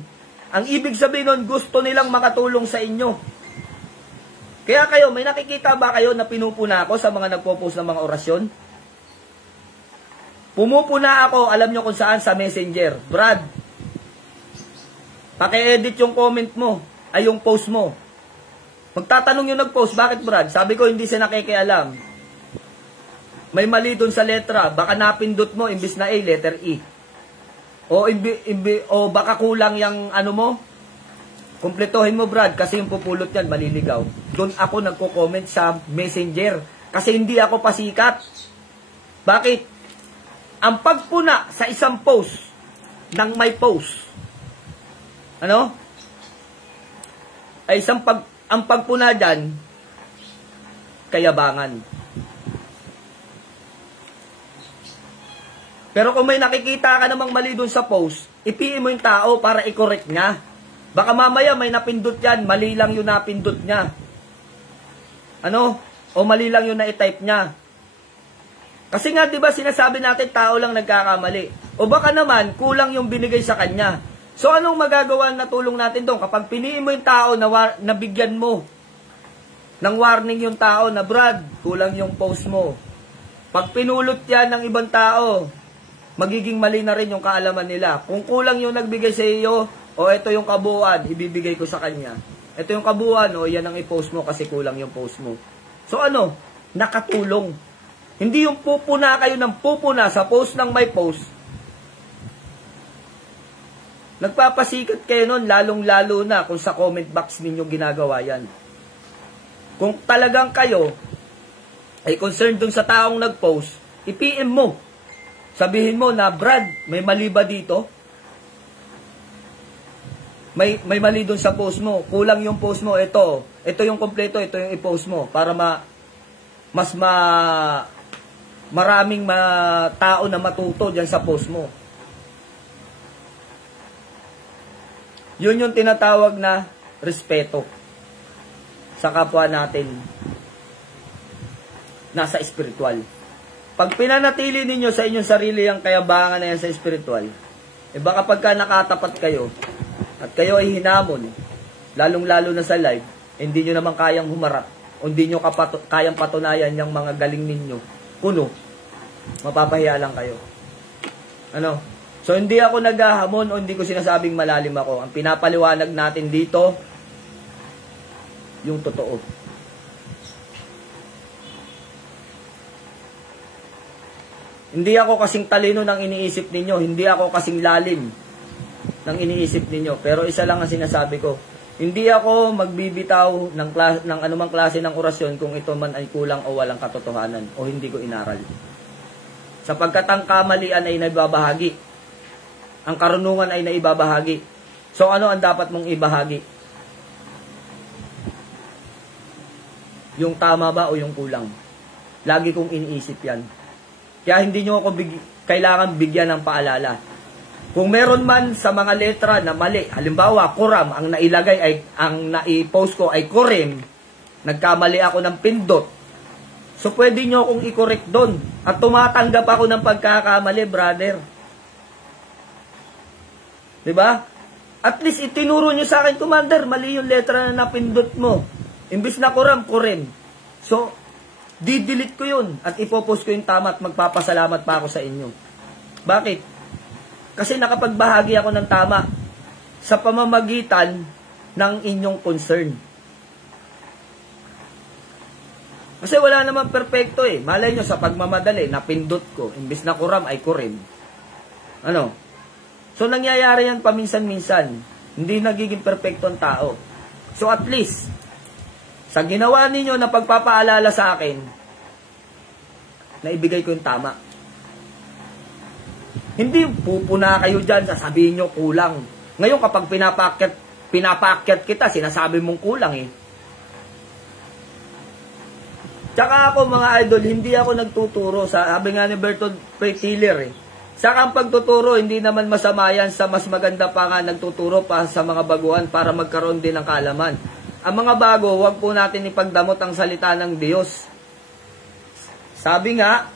Ang ibig sabihin doon, gusto nilang makatulong sa inyo. Kaya kayo, may nakikita ba kayo na pinupuna ako sa mga nagpo-post ng mga orasyon? Pumupuna ako, alam nyo kung saan, sa Messenger. Brad, paki-edit yung comment mo, ay yung post mo. Magtatanong yung nag-post, bakit Brad? Sabi ko, hindi siya nakikialam. May mali dun sa letra, baka napindot mo, imbis na A, letter E. O baka kulang yung ano mo, kumpletuhin mo Brad, kasi yung pupulot yan, maliligaw. Doon ako nagko-comment sa Messenger. Kasi hindi ako pasikat. Bakit? Ang pagpuna sa isang post ng may post, ano? Ay ang pagpuna dyan, kayabangan. Pero kung may nakikita ka namang mali doon sa post, ipiin mo yung tao para i-correct niya. Baka mamaya may napindot yan, mali lang yung napindot niya. Ano? O mali lang yung na-type niya. Kasi nga, di ba, sinasabi natin, tao lang nagkakamali. O baka naman, kulang yung binigay sa kanya. So, anong magagawa na tulong natin doon? Kapag piniin mo yung tao, nabigyan mo ng warning yung tao na, Brad, kulang yung post mo. Pag pinulot yan ng ibang tao, magiging mali na rin yung kaalaman nila. Kung kulang yung nagbigay sa iyo, o ito yung kabuuan, ibibigay ko sa kanya. Ito yung kabuuan, o yan ang i-post mo kasi kulang yung post mo. So ano? Nakatulong. Hindi yung pupuna kayo ng pupuna sa post ng may post. Nagpapasikat kayo nun, lalong-lalo na kung sa comment box ninyo ginagawa yan. Kung talagang kayo ay concerned dun sa taong nag-post, i-PM mo. Sabihin mo na, Brad, may mali ba dito? May mali dun sa post mo. Kulang yung post mo. Ito yung kompleto. Ito yung i-post mo. Para maraming tao na matuto dyan sa post mo. Yun yung tinatawag na respeto sa kapwa natin nasa spiritual. Pag pinanatili ninyo sa inyong sarili ang kayabangan na yan sa spiritual, baka pagka nakatapat kayo, at kayo ay hinamon, lalong-lalo na sa live, hindi nyo naman kayang humarap, o hindi nyo kayang patunayan yung mga galing ninyo, puno, mapapahiya lang kayo. Ano? So, hindi ako naghahamon o hindi ko sinasabing malalim ako. Ang pinapaliwanag natin dito, yung totoo. Hindi ako kasing talino ng iniisip ninyo, hindi ako kasing lalim ng iniisip ninyo. Pero isa lang ang sinasabi ko, hindi ako magbibitaw ng anumang klase ng orasyon kung ito man ay kulang o walang katotohanan o hindi ko inaral. Sapagkat ang kamalian ay naibabahagi. Ang karunungan ay naibabahagi. So ano ang dapat mong ibahagi? Yung tama ba o yung kulang? Lagi kong iniisip yan. Kaya hindi nyo ako kailangan bigyan ng paalala. Kung meron man sa mga letra na mali, halimbawa, kuram, ang nailagay ay, ang naipost ko ay kurim, nagkamali ako ng pindot, so pwede nyo akong i-correct doon. At tumatanggap ako ng pagkakamali, brother. Diba? At least itinuro nyo sa akin, Commander, mali yung letra na napindot mo. Imbis na kuram, kurim. So, didelete ko yun at ipopost ko yung tama at magpapasalamat pa ako sa inyo. Bakit? Kasi nakapagbahagi ako ng tama sa pamamagitan ng inyong concern. Kasi wala naman perfecto eh. Malay nyo sa pagmamadali, napindot ko. Imbis na kuram ay kurim. Ano? So nangyayari yan paminsan-minsan. Hindi nagiging perfecto ang tao. So at least, sa ginawa ninyo na pagpapaalala sa akin, naibigay ko yung tama. Hindi pupuna kayo dyan, sasabihin nyo kulang. Ngayon kapag pinapakyat kita, sinasabi mong kulang eh. Tsaka ako mga idol, hindi ako nagtuturo. Sabi nga ni Bertold Breitiller eh. Saka ang pagtuturo, hindi naman masama yan, sa mas maganda pa nga nagtuturo pa sa mga baguhan para magkaroon din ng kaalaman. Ang mga bago, huwag po natin ipagdamot ang salita ng Diyos. Sabi nga,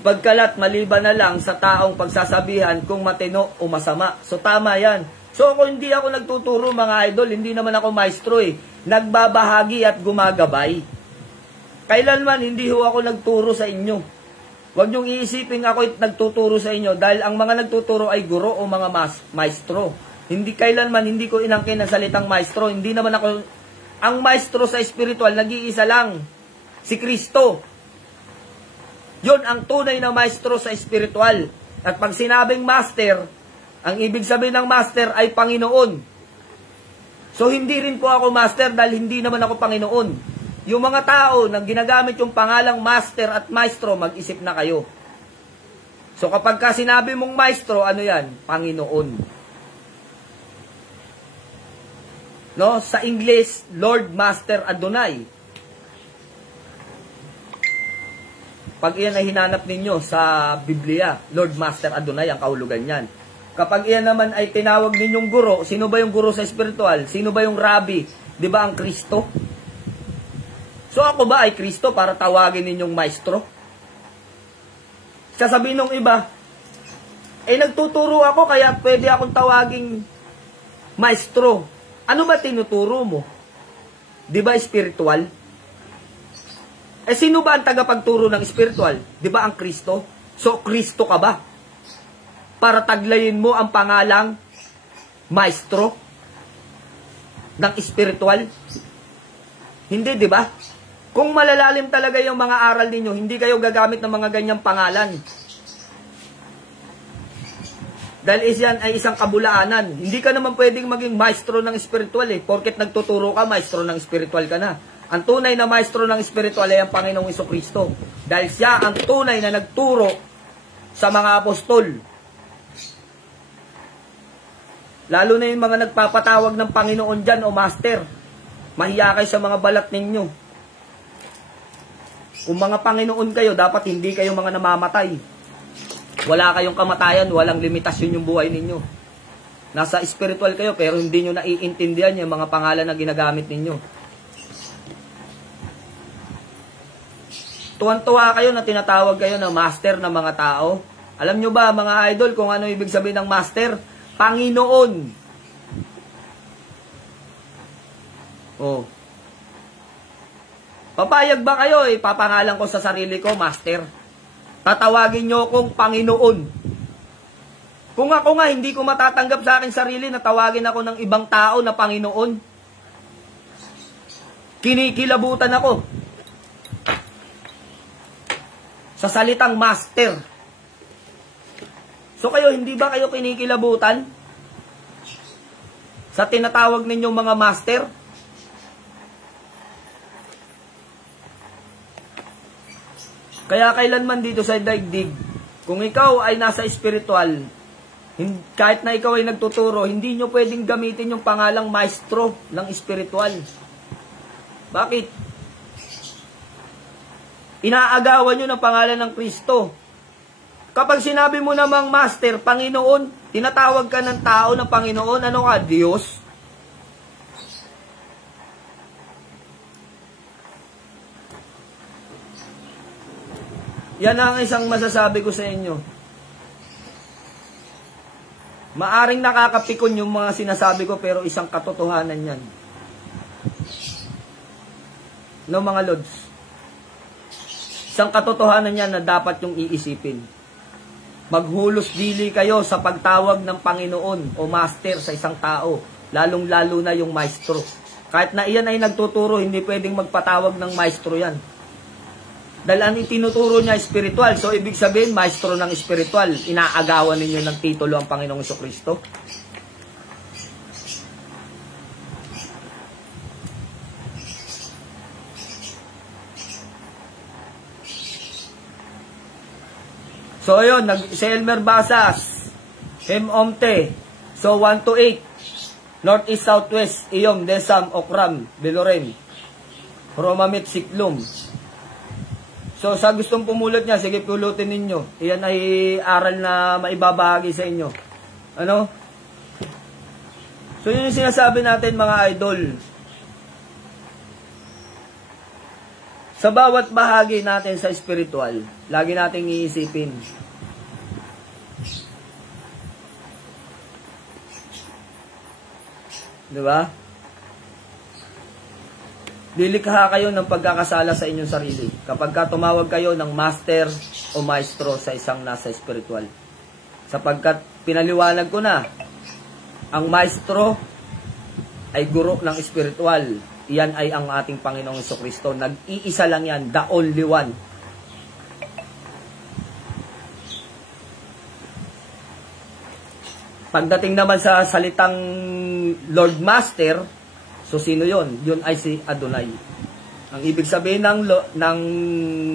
ipagkalat maliban na lang sa taong pagsasabihan kung matino o masama. So tama yan. So kung hindi ako nagtuturo mga idol, hindi naman ako maestro eh. Nagbabahagi at gumagabay. Kailanman hindi ho ako nagturo sa inyo. Huwag niyong iisipin ako nagtuturo sa inyo dahil ang mga nagtuturo ay guro o mga maestro. Hindi kailanman, hindi ko inangkin ang salitang maestro. Hindi naman ako, ang maestro sa spiritual, nag-iisa lang. Si Kristo. Yun ang tunay na maestro sa spiritual. At pag sinabing master, ang ibig sabihin ng master ay Panginoon. So hindi rin po ako master dahil hindi naman ako Panginoon. Yung mga tao na ginagamit yung pangalang master at maestro, mag-isip na kayo. So kapag ka sinabi mong maestro, ano yan? Panginoon. No? Sa English, Lord, Master, Adonai. Pag iyan ay hinanap ninyo sa Biblia, Lord, Master, Adonai, ang kahulugan yan. Kapag iyan naman ay tinawag ninyong guro, sino ba yung guro sa spiritual? Sino ba yung rabbi? Di ba ang Kristo? So ako ba ay Kristo para tawagin ninyong maestro? Sasabihin ng iba, nagtuturo ako kaya pwede akong tawaging maestro. Ano ba tinuturo mo? Di ba spiritual? Sino ba ang tagapagturo ng spiritual? Di ba ang Kristo? So Kristo ka ba? Para taglayin mo ang pangalang maestro ng spiritual? Hindi, di ba? Kung malalalim talaga yung mga aral ninyo, hindi kayo gagamit ng mga ganyang pangalan. Dahil yan ay isang kabulaanan. Hindi ka naman pwedeng maging maestro ng spiritual eh. Porket nagtuturo ka, maestro ng spiritual ka na. Ang tunay na maestro ng spiritual ay ang Panginoong Jesucristo. Dahil siya ang tunay na nagturo sa mga apostol. Lalo na yung mga nagpapatawag ng Panginoon dyan o master. Mahiya kayo sa mga balat ninyo. Kung mga Panginoon kayo, dapat hindi kayo mga namamatay. Wala kayong kamatayan, walang limitasyon yung buhay ninyo. Nasa spiritual kayo, pero hindi nyo naiintindihan yung mga pangalan na ginagamit ninyo. Tuwan-tuwa kayo na tinatawag kayo na master ng mga tao. Alam nyo ba, mga idol, kung ano ibig sabihin ng master? Panginoon. Oh. Papayag ba kayo papangalan ko sa sarili ko, master? Tatawagin nyo akong Panginoon. Kung ako nga, hindi ko matatanggap sa akin sarili na tawagin ako ng ibang tao na Panginoon. Kinikilabutan ako sa salitang master. So kayo, hindi ba kayo kinikilabutan sa tinatawag ninyong mga master? Kaya kailanman dito sa daigdig, kung ikaw ay nasa spiritual, kahit na ikaw ay nagtuturo, hindi nyo pwedeng gamitin yung pangalang maestro ng spiritual. Bakit? Inaagawan nyo ng pangalan ng Kristo. Kapag sinabi mo namang master, Panginoon, tinatawag ka ng tao na Panginoon, ano ka, Diyos? Yan ang isang masasabi ko sa inyo. Maaring nakakapikon yung mga sinasabi ko pero isang katotohanan yan. No mga lods? Isang katotohanan yan na dapat yung iisipin. maghulos dili kayo sa pagtawag ng Panginoon o Master sa isang tao, lalong-lalo na yung maestro. Kahit na iyan ay nagtuturo, hindi pwedeng magpatawag ng maestro yan. Dahil ang itinuturo niya spiritual, so ibig sabihin, maestro ng spiritual, inaagawan ninyo ng titulo ang Panginoong Jesucristo. So ayun, si Elmer Basas, Hem Omte, so 1 to 8, Northeast Southwest, Iyom, Desam, Okram, Beloren, Romamit, Siklum. So sa gustong pumulot niya, sige pulutin ninyo. Iyan ay aral na maibabahagi sa inyo. Ano? So yun yung sinasabi natin mga idol. Sa bawat bahagi natin sa spiritual, lagi nating iisipin. Diba? Lilikha kayo ng pagkakasala sa inyong sarili kapag tumawag kayo ng master o maestro sa isang nasa spiritual. Sapagkat pinaliwanag ko na, ang maestro ay guro ng spiritual. Yan ay ang ating Panginoong Jesucristo. Nag-iisa lang yan, the only one. Pagdating naman sa salitang Lord Master, so sino yon? Yun ay si Adonai. Ang ibig sabihin ng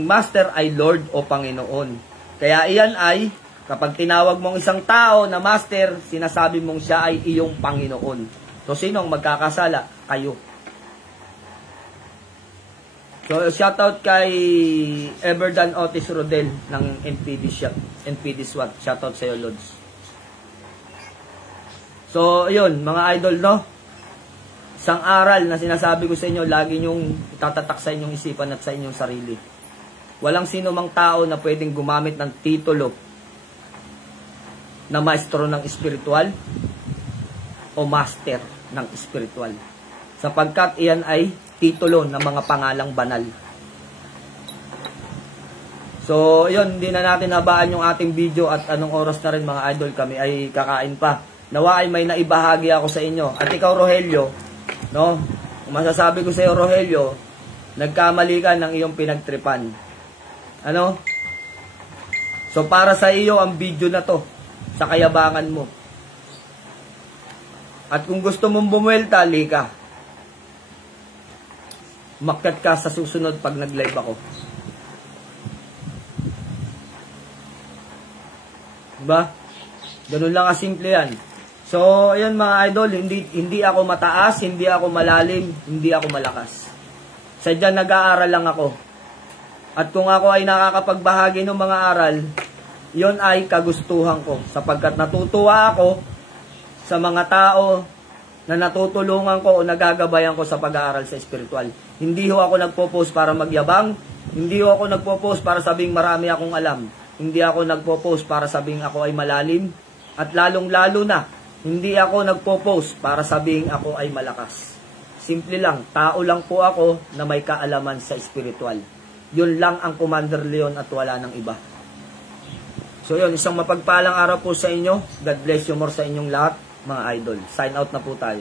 Master ay Lord o Panginoon. Kaya iyan ay, kapag tinawag mong isang tao na Master, sinasabi mong siya ay iyong Panginoon. So sino ang magkakasala? Kayo. So, shoutout kay Everdan Otis Rodel ng NPD SWAT. Shoutout sa iyo, Lods. So, yun, mga idol, no? Isang aral na sinasabi ko sa inyo, lagi nyong itatatak sa inyong isipan at sa inyong sarili. Walang sino mang tao na pwedeng gumamit ng titulo na maestro ng spiritual o master ng spiritual. Sapagkat iyan ay titulo ng mga pangalang banal. So, yun, hindi na natin habaan yung ating video at anong oras na rin mga idol, kami ay kakain pa. Nawa ay may naibahagi ako sa inyo. At ikaw, Rogelio, no? Kung masasabi ko sa iyo, Rogelio, nagkamali ka ng iyong pinagtripan. Ano? So, para sa iyo ang video na to, sa kayabangan mo. At kung gusto mong bumuelta, lika. Makyat ka sa susunod pag nag-live ako. Diba? Ganun lang kasimple yan. So, ayan mga idol, hindi ako mataas, hindi ako malalim, hindi ako malakas. Sadya nag-aaral lang ako. At kung ako ay nakakapagbahagi ng mga aral, yon ay kagustuhan ko. Sapagkat natutuwa ako sa mga tao na natutulungan ko o nagagabayan ko sa pag-aaral sa spiritual. Hindi ho ako nagpo-post para magyabang, hindi ho ako nagpo-post para sabing marami akong alam, hindi ako nagpo-post para sabing ako ay malalim, at lalong-lalo na, hindi ako nagpo-post para sabing ako ay malakas. Simple lang, tao lang po ako na may kaalaman sa spiritual. Yun lang ang Commander Leon at wala nang iba. So yun, isang mapagpalang araw po sa inyo. God bless you more sa inyong lahat, mga idol. Sign out na po tayo.